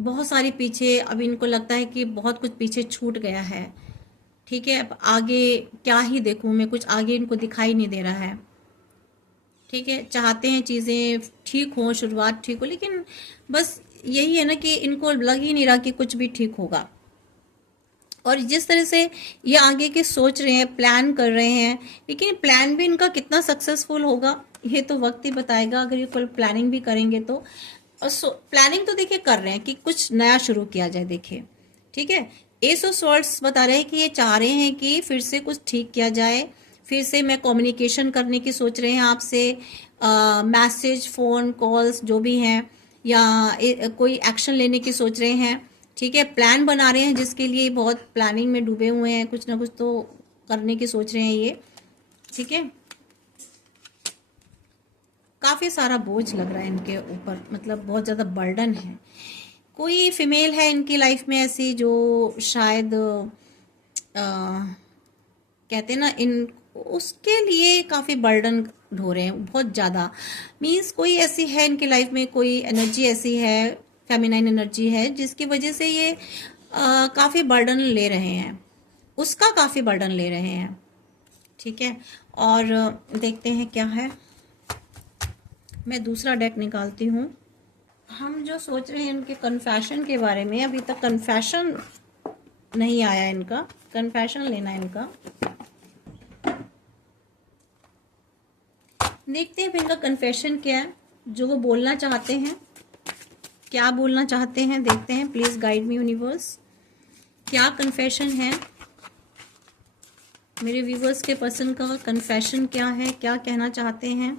बहुत सारी पीछे, अब इनको लगता है कि बहुत कुछ पीछे छूट गया है, ठीक है। अब आगे क्या ही देखूं मैं, कुछ आगे इनको दिखाई नहीं दे रहा है, ठीक है। चाहते हैं चीज़ें ठीक हों, शुरुआत ठीक हो, लेकिन बस यही है ना कि इनको लग ही नहीं रहा कि कुछ भी ठीक होगा। और जिस तरह से ये आगे के सोच रहे हैं, प्लान कर रहे हैं, लेकिन प्लान भी इनका कितना सक्सेसफुल होगा ये तो वक्त ही बताएगा, अगर ये कोई प्लानिंग भी करेंगे तो। और प्लानिंग तो देखिए कर रहे हैं कि कुछ नया शुरू किया जाए, देखिए, ठीक है। एस ऑफ स्वॉर्ड्स बता रहे हैं कि ये चाह रहे हैं कि फिर से कुछ ठीक किया जाए, फिर से मैं कम्युनिकेशन करने की सोच रहे हैं आपसे, मैसेज, फ़ोन कॉल्स जो भी हैं, या कोई एक्शन लेने की सोच रहे हैं, ठीक है। प्लान बना रहे हैं जिसके लिए बहुत प्लानिंग में डूबे हुए हैं, कुछ ना कुछ तो करने की सोच रहे हैं ये, ठीक है। काफ़ी सारा बोझ लग रहा है इनके ऊपर, मतलब बहुत ज़्यादा बर्डन है। कोई फीमेल है इनकी लाइफ में ऐसी जो शायद कहते हैं ना, इन उसके लिए काफ़ी बर्डन ढो रहे हैं बहुत ज़्यादा। मीन्स कोई ऐसी है इनकी लाइफ में, कोई एनर्जी ऐसी है, फेमिनाइन एनर्जी है, जिसकी वजह से ये काफ़ी बर्डन ले रहे हैं, उसका काफ़ी बर्डन ले रहे हैं, ठीक है। और देखते हैं क्या है, मैं दूसरा डेक निकालती हूँ। हम जो सोच रहे हैं इनके कन्फेशन के बारे में, अभी तक कन्फेशन नहीं आया इनका, कन्फेशन लेना है इनका। देखते हैं इनका कन्फेशन क्या है, जो वो बोलना चाहते हैं, क्या बोलना चाहते हैं, देखते हैं। प्लीज़ गाइड मी यूनिवर्स, क्या कन्फेशन है मेरे व्यूवर्स के पर्सन का, कन्फेशन क्या है, क्या कहना चाहते हैं।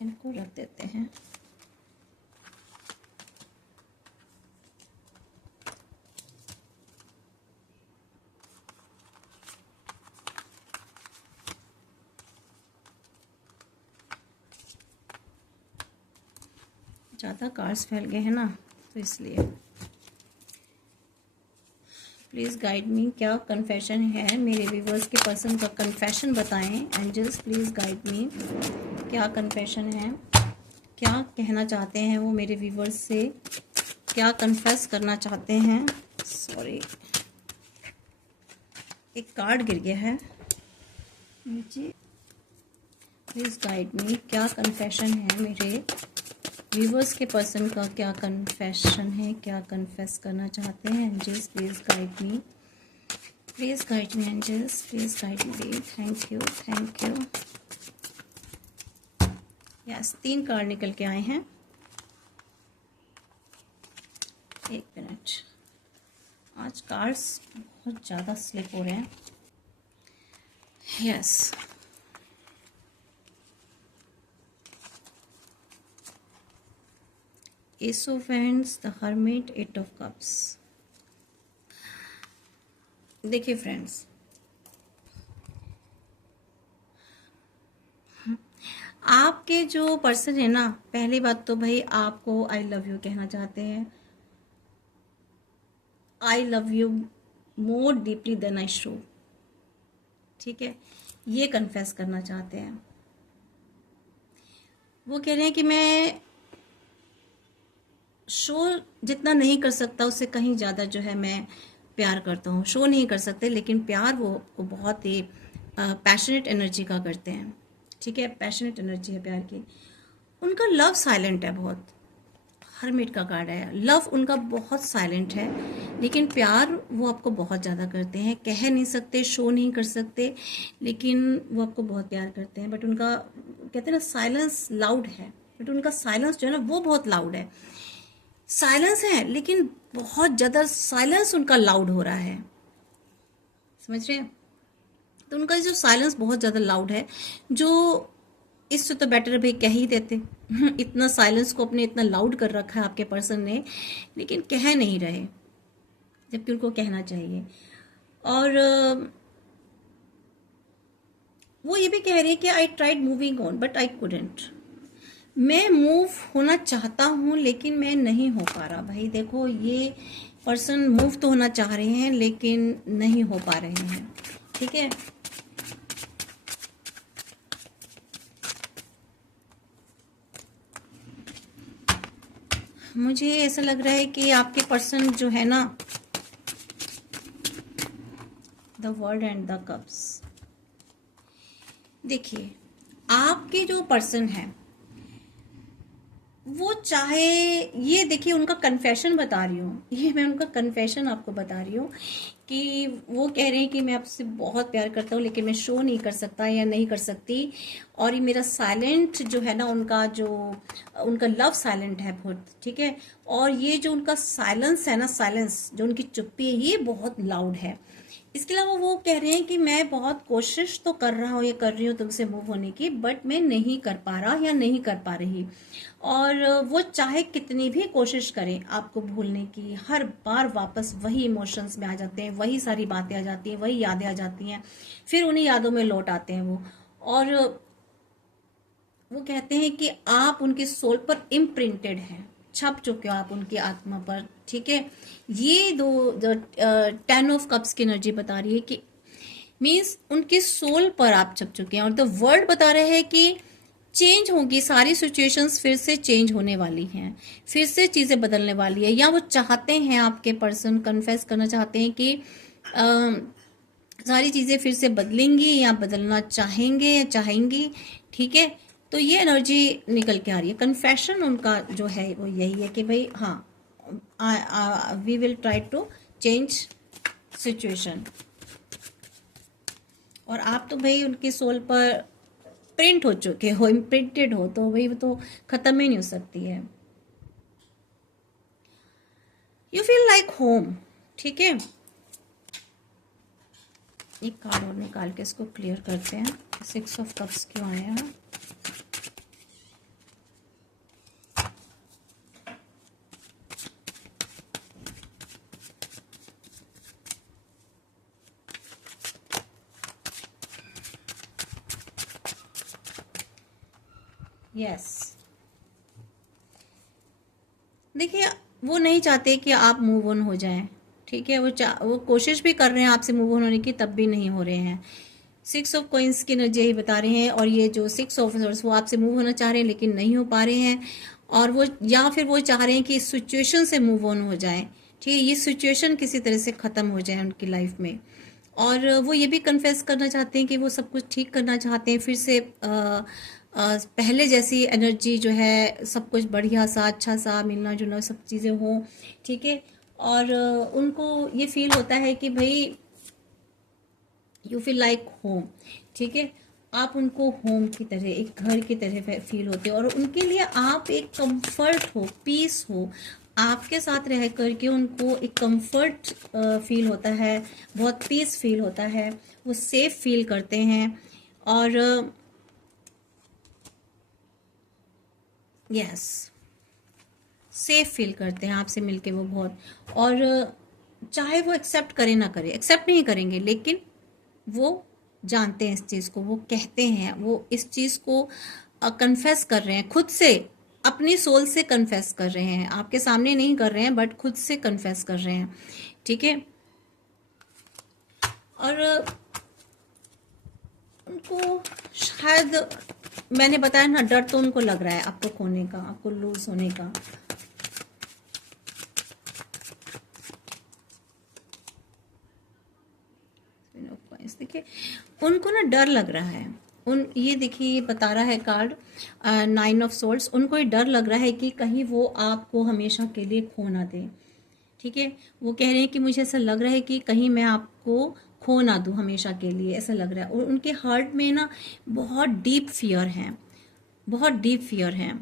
इनको रख देते हैं। ज़्यादा कार्ड्स फैल गए हैं ना, तो इसलिए प्लीज़ गाइड मी, क्या कन्फेशन है मेरे व्यूवर्स के पर्सन का, कन्फेशन बताएं। एंजल्स प्लीज़ गाइड मी, क्या कन्फेशन है, क्या कहना चाहते हैं वो मेरे व्यूवर्स से, क्या कन्फेस करना चाहते हैं। सॉरी, एक कार्ड गिर गया है नीचे। प्लीज़ गाइड मी, क्या कन्फेशन है मेरे व्यूवर्स के पर्सन का, क्या कन्फेशन है, क्या कन्फेस करना चाहते हैं। Angels please guide me, please guide me angels, please guide me. Thank you, thank you. Yes, 3 card निकल के आए हैं। एक मिनट, आज कार्ड्स बहुत ज़्यादा स्लिप हो रहे हैं। Yes, S of hands, the hermit, 8 of cups. देखिए फ्रेंड्स, आपके जो पर्सन है ना, पहली बात तो भाई आपको आई लव यू कहना चाहते हैं। I love you more deeply than I show, ठीक है, ये कन्फेस करना चाहते हैं। वो कह रहे हैं कि मैं शो जितना नहीं कर सकता उससे कहीं ज़्यादा जो है मैं प्यार करता हूँ। शो नहीं कर सकते लेकिन प्यार वो बहुत ही पैशनेट एनर्जी का करते हैं, ठीक है, पैशनेट एनर्जी है प्यार की। उनका लव साइलेंट है बहुत, हर्मिट का कार्ड है। लव उनका बहुत साइलेंट है लेकिन प्यार वो आपको बहुत ज़्यादा करते हैं। कह नहीं सकते, शो नहीं कर सकते, लेकिन वो आपको बहुत प्यार करते हैं। बट उनका कहते हैं ना साइलेंस लाउड है, बट उनका साइलेंस जो है ना वो बहुत लाउड है। साइलेंस है लेकिन बहुत ज़्यादा साइलेंस उनका लाउड हो रहा है, समझ रहे हैं। तो उनका जो साइलेंस बहुत ज़्यादा लाउड है, जो इससे तो बेटर भाई कह ही देते। इतना साइलेंस को अपने इतना लाउड कर रखा है आपके पर्सन ने, लेकिन कह नहीं रहे जबकि उनको कहना चाहिए। और वो ये भी कह रही है कि I tried moving on but I couldn't. मैं मूव होना चाहता हूँ लेकिन मैं नहीं हो पा रहा। भाई देखो, ये पर्सन मूव तो होना चाह रहे हैं लेकिन नहीं हो पा रहे हैं, ठीक है। मुझे ऐसा लग रहा है कि आपके पर्सन जो है ना, the world and the cups, देखिए आपके जो पर्सन है वो चाहे, ये देखिए उनका कन्फेशन बता रही हूँ, ये मैं उनका कन्फेशन आपको बता रही हूँ कि वो कह रहे हैं कि मैं आपसे बहुत प्यार करता हूँ लेकिन मैं शो नहीं कर सकता या नहीं कर सकती। और ये मेरा साइलेंट जो है ना, उनका लव साइलेंट है बहुत, ठीक है। और ये जो उनका साइलेंस है ना, साइलेंस जो उनकी चुप्पी है, ये बहुत लाउड है। इसके अलावा वो कह रहे हैं कि मैं बहुत कोशिश तो कर रहा हूँ या कर रही हूँ तुमसे मूव होने की, बट मैं नहीं कर पा रहा या नहीं कर पा रही। और वो चाहे कितनी भी कोशिश करें आपको भूलने की, हर बार वापस वही इमोशंस में आ जाते हैं, वही सारी बातें आ जाती हैं, वही यादें आ जाती हैं, फिर उन्हीं यादों में लौट आते हैं वो। और वो कहते हैं कि आप उनके सोल पर इम्प्रिंटेड हैं, छप चुके हो आप उनकी आत्मा पर, ठीक है। ये दो 10 ऑफ कप्स की एनर्जी बता रही है कि मीन्स उनके सोल पर आप छप चुके हैं। और द वर्ल्ड बता रहे हैं कि चेंज होगी, सारी सिचुएशंस फिर से चेंज होने वाली हैं, फिर से चीज़ें बदलने वाली है। या वो चाहते हैं, आपके पर्सन कन्फेस करना चाहते हैं कि सारी चीज़ें फिर से बदलेंगी या बदलना चाहेंगे या चाहेंगी, ठीक है। तो ये एनर्जी निकल के आ रही है। कन्फेशन उनका जो है वो यही है कि भाई हाँ, we will try to change situation. और आप तो भाई उनके सोल पर प्रिंट हो चुके हो, इम्प्रिंटेड हो, तो भाई वो तो खत्म ही नहीं हो सकती है। यू फील लाइक होम, ठीक है। एक कार्ड और निकाल के इसको क्लियर करते हैं। 6 ऑफ कप्स क्यों आए हैं? यस, देखिए वो नहीं चाहते कि आप मूव ऑन हो जाएं, ठीक है, वो कोशिश भी कर रहे हैं आपसे मूव ऑन होने की, तब भी नहीं हो रहे हैं। 6 ऑफ कॉइंस की एनर्जी यही बता रहे हैं। और ये जो 6 ऑफिसर्स वो आपसे मूव होना चाह रहे हैं लेकिन नहीं हो पा रहे हैं, और वो या फिर वो चाह रहे हैं कि इस सिचुएशन से मूव ऑन हो जाए। ठीक है, ये सिचुएशन किसी तरह से ख़त्म हो जाए उनकी लाइफ में। और वो ये भी कन्फेस करना चाहते हैं कि वो सब कुछ ठीक करना चाहते हैं, फिर से पहले जैसी एनर्जी जो है, सब कुछ बढ़िया सा अच्छा सा मिलना जुलना सब चीज़ें हों। ठीक है, और उनको ये फील होता है कि भाई यू फील लाइक होम। ठीक है, आप उनको होम की तरह, एक घर की तरह फील होते हो, और उनके लिए आप एक कंफर्ट हो, पीस हो। आपके साथ रह करके उनको एक कंफर्ट फील होता है, बहुत पीस फील होता है, वो सेफ फील करते हैं। और यस, सेफ फील करते हैं आपसे मिलके वो बहुत। और चाहे वो एक्सेप्ट करे ना करे, एक्सेप्ट नहीं करेंगे, लेकिन वो जानते हैं इस चीज़ को, वो कहते हैं, वो इस चीज़ को कन्फेस कर रहे हैं खुद से, अपनी सोल से कन्फेस कर रहे हैं, आपके सामने नहीं कर रहे हैं बट खुद से कन्फेस कर रहे हैं। ठीक है, और उनको शायद, मैंने बताया ना, डर तो उनको लग रहा है आपको खोने का, आपको लूज होने का। देखिए, उनको ना डर लग रहा है, ये देखिए, ये बता रहा है कार्ड 9 ऑफ सोर्ड्स। उनको ये डर लग रहा है कि कहीं वो आपको हमेशा के लिए खो ना दे। ठीक है, वो कह रहे हैं कि मुझे ऐसा लग रहा है कि कहीं मैं आपको खो ना दूं हमेशा के लिए, ऐसा लग रहा है। और उनके हार्ट में ना बहुत डीप फियर है, बहुत डीप फियर है।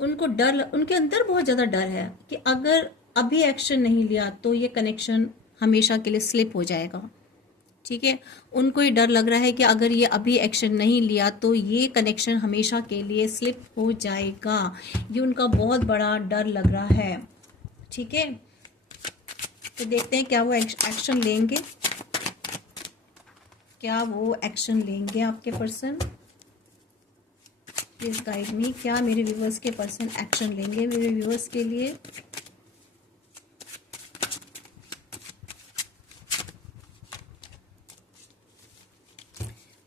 उनको डर, उनके अंदर बहुत ज़्यादा डर है कि अगर अभी एक्शन नहीं लिया तो ये कनेक्शन हमेशा के लिए स्लिप हो जाएगा। ठीक है, उनको ये डर लग रहा है कि अगर ये अभी एक्शन नहीं लिया तो ये कनेक्शन हमेशा के लिए स्लिप हो जाएगा। ये उनका बहुत बड़ा डर लग रहा है। ठीक है, तो देखते हैं क्या वो एक्शन लेंगे, क्या वो एक्शन लेंगे आपके पर्सन। प्लीज गाइड मी, क्या मेरे व्यूवर्स के पर्सन एक्शन लेंगे मेरे व्यूवर्स के लिए।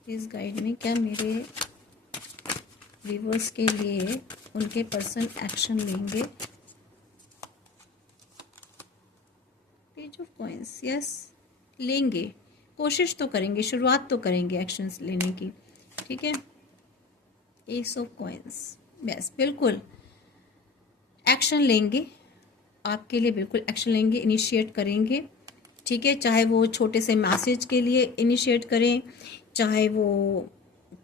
प्लीज गाइड मी, क्या मेरे व्यूवर्स के लिए उनके पर्सन एक्शन लेंगे। पेज ऑफ कॉइंस, यस, लेंगे, कोशिश तो करेंगे, शुरुआत तो करेंगे एक्शंस लेने की। ठीक है, एस ऑफ कॉइंस, यस, बिल्कुल एक्शन लेंगे आपके लिए, बिल्कुल एक्शन लेंगे, इनिशिएट करेंगे। ठीक है, चाहे वो छोटे से मैसेज के लिए इनिशिएट करें, चाहे वो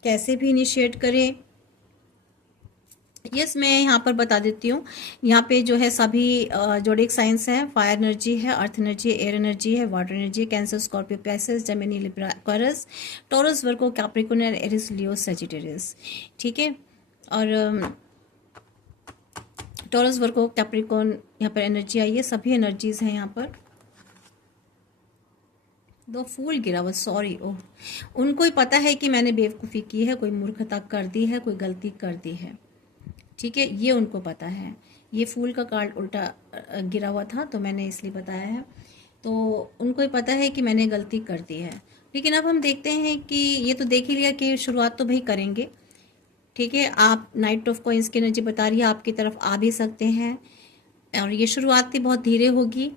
कैसे भी इनिशिएट करें। यस, मैं यहाँ पर बता देती हूँ, यहाँ पे जो है सभी जोडिक साइंस है, फायर एनर्जी है, अर्थ एनर्जी, एयर एनर्जी है, water energy, Cancer, Scorpio, Pisces, Gemini, Libra, Aquarius, Taurus, Virgo, Capricorn, Aries, Leo, Sagittarius. ठीक है, और टॉरस, वर्गो, कैप्रिकॉर्न यहाँ पर एनर्जी आई है, सभी एनर्जीज हैं यहाँ पर। दो फूल गिरा हुआ, सॉरी, ओह, उनको ही पता है कि मैंने बेवकूफ़ी की है, कोई मूर्खता कर दी है, कोई गलती कर दी है। ठीक है, ये उनको पता है। ये फूल का कार्ड उल्टा गिरा हुआ था तो मैंने इसलिए बताया है। तो उनको ही पता है कि मैंने गलती कर दी है। लेकिन अब हम देखते हैं कि ये तो देख ही लिया कि शुरुआत तो भाई करेंगे। ठीक है, आप नाइट ऑफ कॉइंस की एनर्जी बता रही है, आपकी तरफ आ भी सकते हैं, और ये शुरुआत भी बहुत धीरे होगी।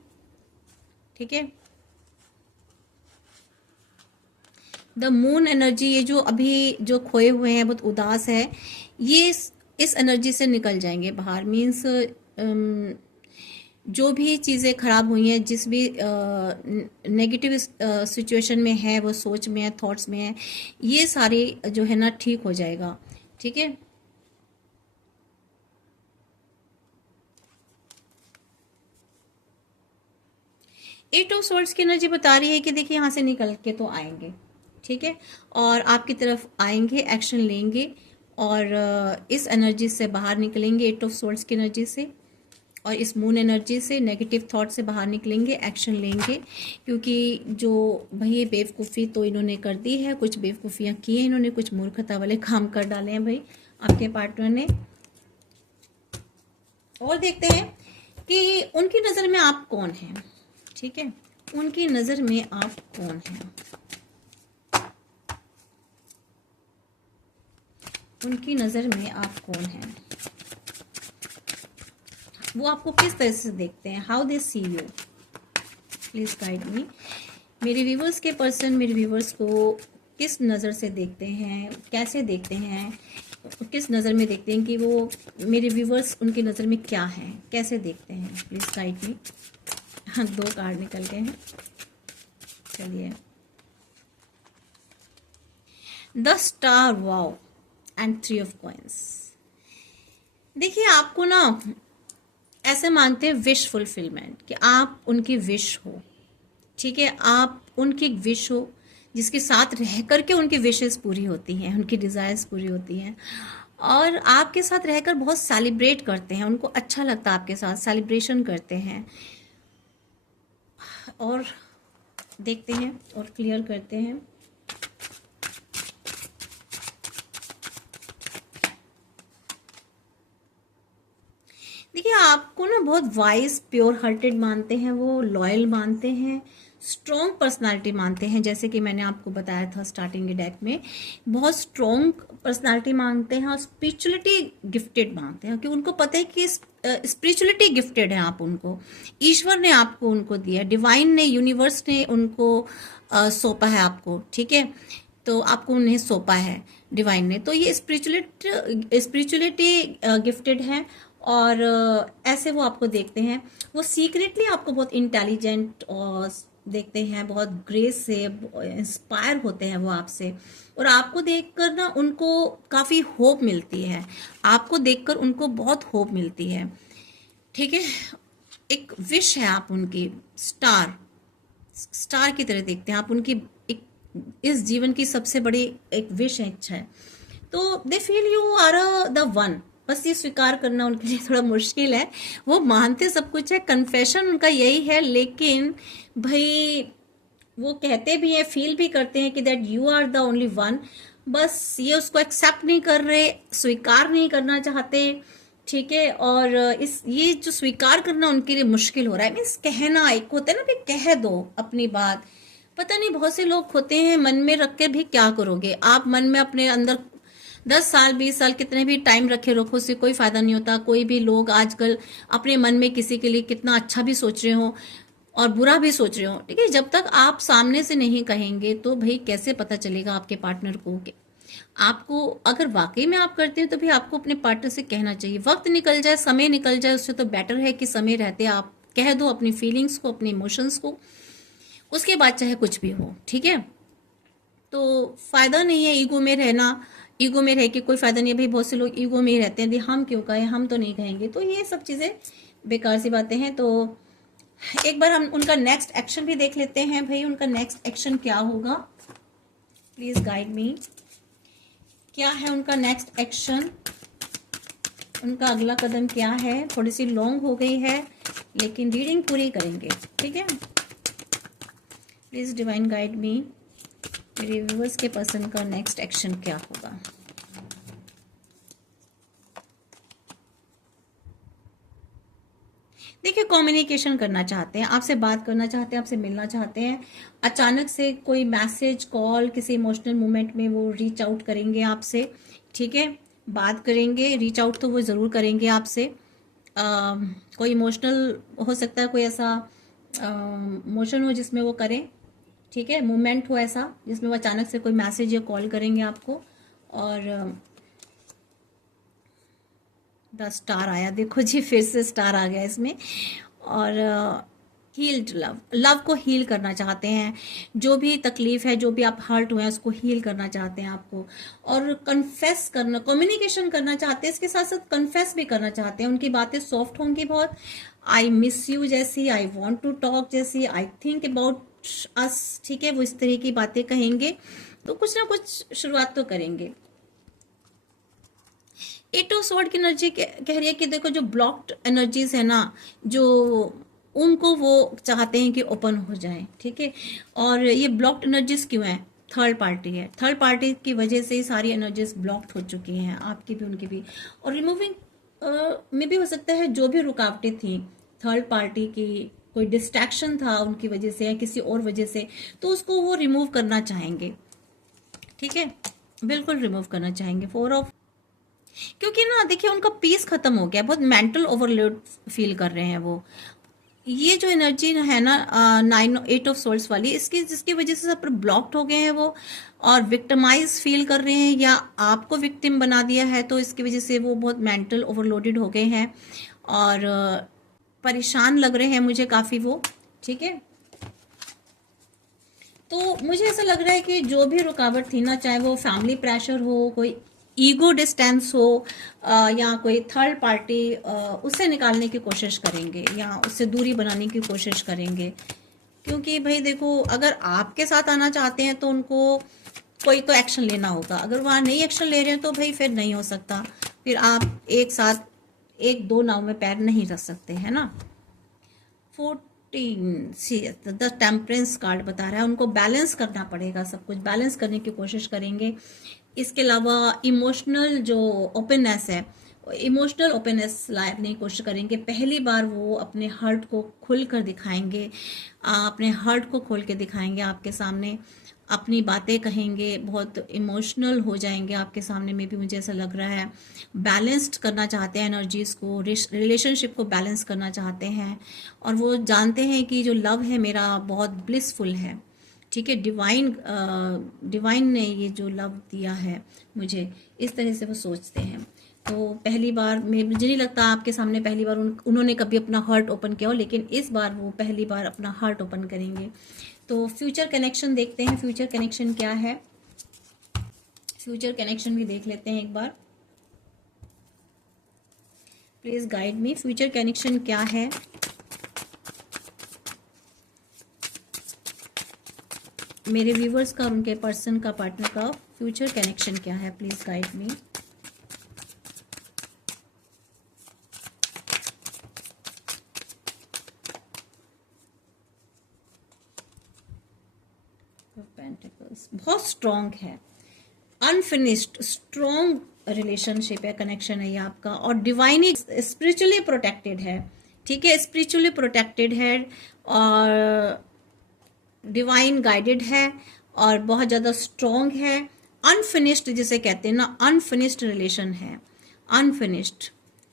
ठीक है, द मून एनर्जी, ये जो अभी जो खोए हुए हैं, बहुत उदास है, ये इस एनर्जी से निकल जाएंगे बाहर। मीन्स जो भी चीज़ें खराब हुई हैं, जिस भी नेगेटिव सिचुएशन में है, वो सोच में है, थॉट्स में है, ये सारी जो है ना ठीक हो जाएगा। ठीक है, एट ऑफ सोर्ड्स की एनर्जी बता रही है कि देखिए यहाँ से निकल के तो आएंगे। ठीक है, और आपकी तरफ आएंगे, एक्शन लेंगे, और इस एनर्जी से बाहर निकलेंगे, एट ऑफ सोर्ड्स की एनर्जी से, और इस मून एनर्जी से, नेगेटिव थॉट से बाहर निकलेंगे, एक्शन लेंगे। क्योंकि जो भाई बेवकूफ़ी तो इन्होंने कर दी है, कुछ बेवकूफ़ियाँ की हैं इन्होंने, कुछ मूर्खता वाले काम कर डाले हैं भाई आपके पार्टनर ने। और देखते हैं कि उनकी नज़र में आप कौन हैं, ठीक है, उनकी नज़र में आप कौन हैं, उनकी नज़र में आप कौन हैं, वो आपको किस तरह से देखते हैं, how they see you, please guide me. मेरे व्यूवर्स के पर्सन मेरे व्यूवर्स को किस नज़र से देखते हैं, कैसे देखते हैं, किस नज़र में देखते हैं, कि वो मेरे व्यूवर्स उनकी नज़र में क्या हैं, कैसे देखते हैं, प्लीज़ गाइड मी। हाँ, 2 कार्ड निकल गए हैं, चलिए। The star, wow, and 3 of coins. देखिए, आपको ना ऐसे मानते हैं विश फुलफिलमेंट, कि आप उनकी विश हो, ठीक है, आप उनकी एक विश हो जिसके साथ रह करके उनकी विशेस पूरी होती हैं, उनकी डिज़ायर्स पूरी होती हैं, और आपके साथ रहकर बहुत सेलिब्रेट करते हैं, उनको अच्छा लगता है आपके साथ सेलिब्रेशन करते हैं। और देखते हैं और क्लियर करते हैं। देखिए, आपको ना बहुत वाइज प्योर हार्टेड मानते हैं, वो लॉयल मानते हैं, स्ट्रॉन्ग पर्सनालिटी मानते हैं, जैसे कि मैंने आपको बताया था स्टार्टिंग के डेक में, बहुत स्ट्रॉन्ग पर्सनालिटी मानते हैं, और स्पिरिचुअलिटी गिफ्टेड मानते हैं, क्योंकि उनको पता है कि स्पिरिचुअलिटी गिफ्टेड है आप उनको, ईश्वर ने आपको उनको दिया, डिवाइन ने, यूनिवर्स ने उनको सौंपा है आपको, ठीक है, तो आपको उन्हें सौंपा है डिवाइन ने, तो ये स्पिरिचुअलिटी गिफ्टेड है। और ऐसे वो आपको देखते हैं, वो सीक्रेटली आपको बहुत इंटेलिजेंट और देखते हैं, बहुत ग्रेस से इंस्पायर होते हैं वो आपसे, और आपको देखकर ना उनको काफ़ी होप मिलती है, आपको देखकर उनको बहुत होप मिलती है, ठीक है। एक विश है आप उनकी, स्टार की तरह देखते हैं आप उनकी, एक इस जीवन की सबसे बड़ी एक विश है, इच्छा है, तो they feel you are the one. बस ये स्वीकार करना उनके लिए थोड़ा मुश्किल है, वो मानते सब कुछ है, कन्फेशन उनका यही है, लेकिन भाई वो कहते भी हैं, फील भी करते हैं कि that you are the only one, बस ये उसको एक्सेप्ट नहीं कर रहे, स्वीकार नहीं करना चाहते, ठीक है। और ये जो स्वीकार करना उनके लिए मुश्किल हो रहा है, मीन्स कहना, एक होता है ना भी कह दो अपनी बात, पता नहीं बहुत से लोग होते हैं मन में रख के भी क्या करोगे आप, मन में अपने अंदर 10 साल 20 साल कितने भी टाइम रखे रखो, उससे कोई फायदा नहीं होता। कोई भी लोग आजकल अपने मन में किसी के लिए कितना अच्छा भी सोच रहे हो और बुरा भी सोच रहे हो, ठीक है, जब तक आप सामने से नहीं कहेंगे तो भाई कैसे पता चलेगा आपके पार्टनर को कि आपको, अगर वाकई में आप करते हैं तो भी आपको अपने पार्टनर से कहना चाहिए। वक्त निकल जाए, समय निकल जाए, उससे तो बेटर है कि समय रहते आप कह दो अपनी फीलिंग्स को, अपने इमोशंस को, उसके बाद चाहे कुछ भी हो, ठीक है। तो फायदा नहीं है ईगो में रहना, ईगो में रह के कोई फायदा नहीं है भाई, बहुत से लोग ईगो में ही रहते हैं, हम क्यों कहें, हम तो नहीं कहेंगे, तो ये सब चीज़ें बेकार सी बातें हैं। तो एक बार हम उनका नेक्स्ट एक्शन भी देख लेते हैं, भाई उनका नेक्स्ट एक्शन क्या होगा, प्लीज गाइड मी, क्या है उनका नेक्स्ट एक्शन, उनका अगला कदम क्या है। थोड़ी सी लॉन्ग हो गई है लेकिन रीडिंग पूरी करेंगे, ठीक है। प्लीज डिवाइन गाइड मी, मेरे व्यूअर्स के पर्सन का नेक्स्ट एक्शन क्या होगा। देखिए, कम्युनिकेशन करना चाहते हैं, आपसे बात करना चाहते हैं, आपसे मिलना चाहते हैं, अचानक से कोई मैसेज, कॉल, किसी इमोशनल मोमेंट में वो रीच आउट करेंगे आपसे, ठीक है, बात करेंगे, रीच आउट तो वो ज़रूर करेंगे आपसे। कोई इमोशनल हो सकता है, कोई ऐसा मोशन हो जिसमें वो करें, ठीक है, मोमेंट हो ऐसा जिसमें वो अचानक से कोई मैसेज या कॉल करेंगे आपको। और द स्टार आया, देखो जी, फिर से स्टार आ गया इसमें। और हील्ड लव, लव को हील करना चाहते हैं, जो भी तकलीफ है, जो भी आप हर्ट हुए हैं उसको हील करना चाहते हैं आपको। और कन्फेस करना, कम्युनिकेशन करना चाहते हैं, इसके साथ साथ कन्फेस भी करना चाहते हैं। उनकी बातें सॉफ्ट होंगी बहुत, आई मिस यू जैसी, आई वॉन्ट टू टॉक जैसी, आई थिंक अबाउट अस, ठीक है, वो इस तरह की बातें कहेंगे, तो कुछ ना कुछ शुरुआत तो करेंगे। 8 ऑफ स्वॉर्ड की एनर्जी कह रही है कि देखो, जो ब्लॉक्ड एनर्जीज है ना, जो उनको वो चाहते हैं कि ओपन हो जाए, ठीक है। और ये ब्लॉक्ड एनर्जीज क्यों है, थर्ड पार्टी है, थर्ड पार्टी की वजह से सारी एनर्जीज ब्लॉक्ड हो चुकी हैं, आपकी भी उनकी भी। और रिमूविंग में भी हो सकता है, जो भी रुकावटें थी थर्ड पार्टी की कोई डिस्ट्रैक्शन था उनकी वजह से या किसी और वजह से, तो उसको वो रिमूव करना चाहेंगे। ठीक है, बिल्कुल रिमूव करना चाहेंगे। फोर ऑफ, क्योंकि ना देखिए उनका पीस खत्म हो गया, बहुत मेंटल ओवरलोड फील कर रहे हैं वो। ये जो एनर्जी है ना 8 ऑफ सोर्स वाली, इसकी जिसकी वजह से सब ब्लॉक्ड हो गए हैं वो, और विक्टिमाइज फील कर रहे हैं या आपको विक्टिम बना दिया है, तो इसकी वजह से वो बहुत मेंटल ओवरलोडेड हो गए हैं और परेशान लग रहे हैं मुझे काफ़ी वो। ठीक है, तो मुझे ऐसा लग रहा है कि जो भी रुकावट थी ना, चाहे वो फैमिली प्रेशर हो, कोई ईगो डिस्टेंस हो या कोई थर्ड पार्टी, उससे निकालने की कोशिश करेंगे या उससे दूरी बनाने की कोशिश करेंगे। क्योंकि भाई देखो, अगर आपके साथ आना चाहते हैं तो उनको कोई तो एक्शन लेना होगा। अगर वहाँ नहीं एक्शन ले रहे हैं तो भाई फिर नहीं हो सकता, फिर आप एक साथ एक दो नाव में पैर नहीं रख सकते, है ना। 14 सी द टेम्परेंस कार्ड बता रहा है उनको बैलेंस करना पड़ेगा, सब कुछ बैलेंस करने की कोशिश करेंगे। इसके अलावा इमोशनल जो ओपननेस है, इमोशनल ओपननेस लाने की कोशिश करेंगे। पहली बार वो अपने हर्ट को खुल कर दिखाएंगे, अपने हर्ट को खोल के दिखाएंगे आपके सामने, अपनी बातें कहेंगे, बहुत इमोशनल हो जाएंगे आपके सामने में भी, मुझे ऐसा लग रहा है। बैलेंस्ड करना चाहते हैं एनर्जीज को, रिलेशनशिप को बैलेंस करना चाहते हैं, और वो जानते हैं कि जो लव है मेरा बहुत ब्लिसफुल है। ठीक है, डिवाइन ने ये जो लव दिया है मुझे, इस तरह से वो सोचते हैं। तो पहली बार मुझे नहीं लगता आपके सामने पहली बार उन्होंने कभी अपना हार्ट ओपन किया हो, लेकिन इस बार वो पहली बार अपना हार्ट ओपन करेंगे। तो फ्यूचर कनेक्शन देखते हैं, फ्यूचर कनेक्शन क्या है। फ्यूचर कनेक्शन भी देख लेते हैं एक बार। Please guide me, future connection क्या है। मेरे व्यूवर्स का, उनके पर्सन का, पार्टनर का फ्यूचर कनेक्शन क्या है, प्लीज गाइड मी। पेंटिकल्स बहुत स्ट्रॉन्ग है, अनफिनिश्ड स्ट्रॉन्ग रिलेशनशिप है, कनेक्शन है ये आपका, और डिवाइनली स्पिरिचुअली प्रोटेक्टेड है। ठीक है, स्पिरिचुअली प्रोटेक्टेड है और डिवाइन गाइडेड है और बहुत ज़्यादा स्ट्रॉन्ग है। अनफिनिश्ड जिसे कहते हैं ना, अनफिनिश्ड रिलेशन है, अनफिनिश्ड।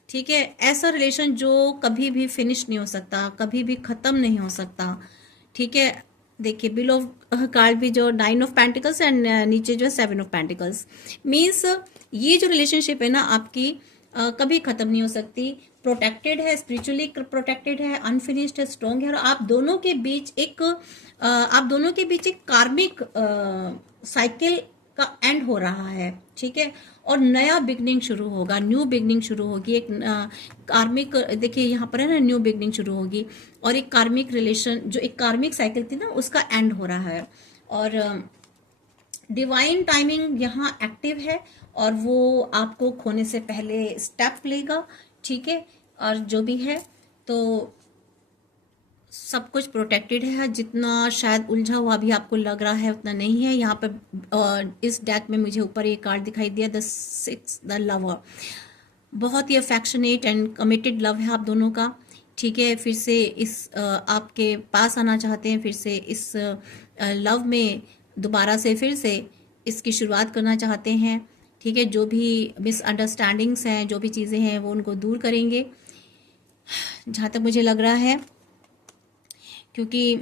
ठीक है, ऐसा रिलेशन जो कभी भी फिनिश नहीं हो सकता, कभी भी ख़त्म नहीं हो सकता। ठीक है, देखिए बिलो कार्ड भी जो 9 ऑफ पेंटिकल्स एंड नीचे जो है 7 ऑफ पेंटिकल्स, मीन्स ये जो रिलेशनशिप है ना आपकी कभी ख़त्म नहीं हो सकती। प्रोटेक्टेड है, स्पिरिचुअली प्रोटेक्टेड है, अनफिनिश्ड है, स्ट्रॉन्ग है, और आप दोनों के बीच एक कार्मिक साइकिल का एंड हो रहा है। ठीक है, और नया बिगनिंग शुरू होगा, न्यू बिगनिंग शुरू होगी, एक कार्मिक, देखिए यहाँ पर है ना, न्यू बिगनिंग शुरू होगी, और एक कार्मिक रिलेशन, जो एक कार्मिक साइकिल थी ना, उसका एंड हो रहा है। और डिवाइन टाइमिंग यहाँ एक्टिव है और वो आपको खोने से पहले स्टेप लेगा। ठीक है, और जो भी है तो सब कुछ प्रोटेक्टेड है। जितना शायद उलझा हुआ भी आपको लग रहा है उतना नहीं है। यहाँ पर इस डेक में मुझे ऊपर ये कार्ड दिखाई दिया, द लवर, बहुत ही अफेक्शनेट एंड कमिटेड लव है आप दोनों का। ठीक है, फिर से इस आपके पास आना चाहते हैं, फिर से इस लव में दोबारा से फिर से इसकी शुरुआत करना चाहते हैं। ठीक है, जो भी मिसअंडरस्टैंडिंग्स हैं, जो भी चीज़ें हैं, वो उनको दूर करेंगे जहाँ तक मुझे लग रहा है, क्योंकि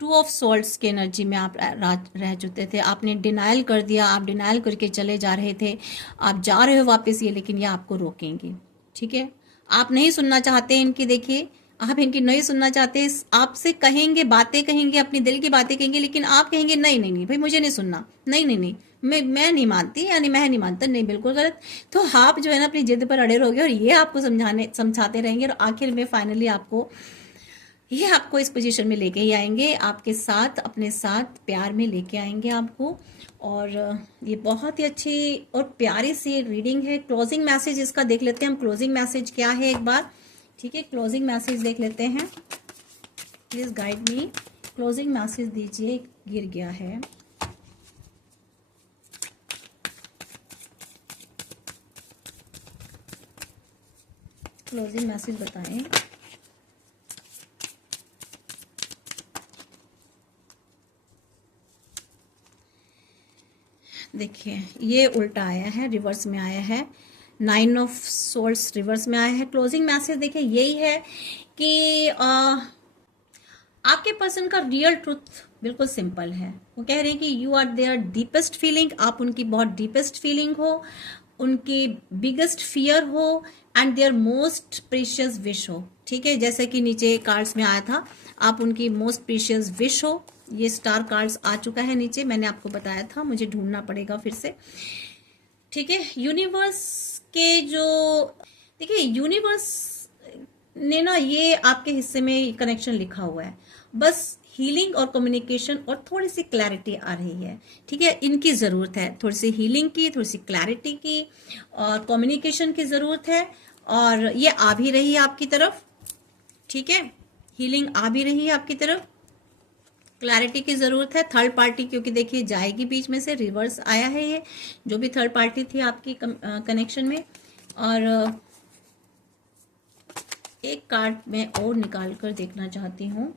2 ऑफ सोल्ड्स की एनर्जी में आप रह चुके थे। आपने डिनाइल कर दिया, आप डिनाइल करके चले जा रहे थे, आप जा रहे हो वापस ये, लेकिन ये आपको रोकेंगे। ठीक है, आप नहीं सुनना चाहते इनकी, देखिए आप इनकी नहीं सुनना चाहते, आपसे कहेंगे, बातें कहेंगे, अपनी दिल की बातें कहेंगे, लेकिन आप कहेंगे नहीं नहीं नहीं भाई मुझे नहीं सुनना, नहीं नहीं नहीं, मैं नहीं मानती, यानी मैं नहीं मानता, नहीं बिल्कुल गलत। तो आप जो है ना अपनी जिद पर अड़े रहोगे और ये आपको समझाते रहेंगे, और आखिर में फाइनली ये आपको इस पोजीशन में लेके ही आएंगे, आपके साथ, अपने साथ प्यार में लेके आएंगे आपको। और ये बहुत ही अच्छी और प्यारी सी रीडिंग है। क्लोजिंग मैसेज इसका देख लेते हैं हम, क्लोजिंग मैसेज क्या है एक बार। ठीक है, क्लोजिंग मैसेज देख लेते हैं, please guide me, closing message दीजिए। गिर गया है, क्लोजिंग मैसेज बताएं। देखिए ये उल्टा आया है, रिवर्स में आया है, 9 ऑफ सोर्स रिवर्स में आया है। क्लोजिंग मैसेज देखिए यही है कि आपके पर्सन का रियल ट्रुथ बिल्कुल सिंपल है। वो कह रहे हैं कि you are their deepest feeling, आप उनकी बहुत डीपेस्ट फीलिंग हो, उनकी बिगेस्ट फियर हो and their most precious wish हो। ठीक है, जैसे कि नीचे कार्ड्स में आया था, आप उनकी मोस्ट प्रीशियस विश हो। ये स्टार कार्ड्स आ चुका है नीचे, मैंने आपको बताया था, मुझे ढूंढना पड़ेगा फिर से। ठीक है, यूनिवर्स के जो देखिए यूनिवर्स ने ना ये आपके हिस्से में कनेक्शन लिखा हुआ है, बस हीलिंग और कम्युनिकेशन और थोड़ी सी क्लैरिटी आ रही है। ठीक है, इनकी ज़रूरत है, थोड़ी सी हीलिंग की, थोड़ी सी क्लैरिटी की और कम्युनिकेशन की ज़रूरत है, और ये आ भी रही है आपकी तरफ। ठीक है, हीलिंग आ भी रही है आपकी तरफ, क्लैरिटी की ज़रूरत है। थर्ड पार्टी क्योंकि देखिए जाएगी बीच में से, रिवर्स आया है ये, जो भी थर्ड पार्टी थी आपकी कनेक्शन में। और एक कार्ड मैं और निकाल कर देखना चाहती हूँ।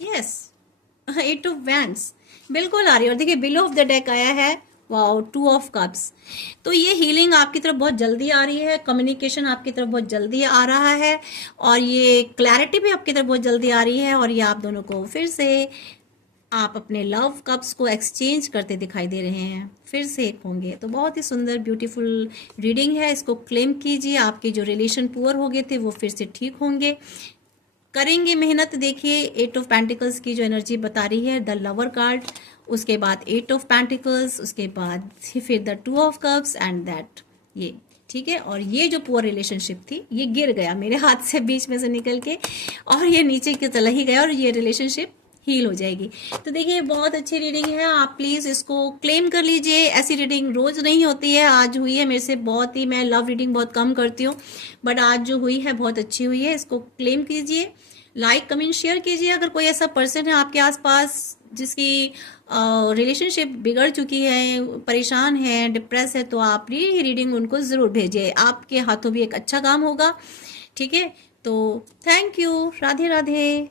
यस, 8 ऑफ वैंड्स बिल्कुल आ रही है, और देखिए बिलो ऑफ द डेक आया है, वाओ, 2 ऑफ कप्स। तो ये हीलिंग आपकी तरफ बहुत जल्दी आ रही है, कम्युनिकेशन आपकी तरफ बहुत जल्दी आ रहा है, और ये क्लैरिटी भी आपकी तरफ बहुत जल्दी आ रही है, और ये आप दोनों को फिर से आप अपने लव कप्स को एक्सचेंज करते दिखाई दे रहे हैं, फिर से एक होंगे। तो बहुत ही सुंदर ब्यूटीफुल रीडिंग है, इसको क्लेम कीजिए। आपके जो रिलेशन पुअर हो गए थे वो फिर से ठीक होंगे, करेंगे मेहनत। देखिए 8 ऑफ पेंटिकल्स की जो एनर्जी बता रही है, द लवर कार्ड, उसके बाद 8 ऑफ पेंटिकल्स, उसके बाद फिर the 2 of cups and that, ये ठीक है। और ये जो पुअर रिलेशनशिप थी ये गिर गया मेरे हाथ से बीच में से निकल के, और ये नीचे की चला ही गया, और ये रिलेशनशिप हील हो जाएगी। तो देखिए बहुत अच्छी रीडिंग है, आप प्लीज़ इसको क्लेम कर लीजिए। ऐसी रीडिंग रोज़ नहीं होती है, आज हुई है मेरे से, बहुत ही, मैं लव रीडिंग बहुत कम करती हूँ, बट आज जो हुई है बहुत अच्छी हुई है। इसको क्लेम कीजिए, लाइक कमेंट शेयर कीजिए। अगर कोई ऐसा पर्सन है आपके आसपास जिसकी रिलेशनशिप बिगड़ चुकी है, परेशान है, डिप्रेस है, तो आप रीडिंग उनको ज़रूर भेजिए, आपके हाथों भी एक अच्छा काम होगा। ठीक है, तो थैंक यू, राधे राधे।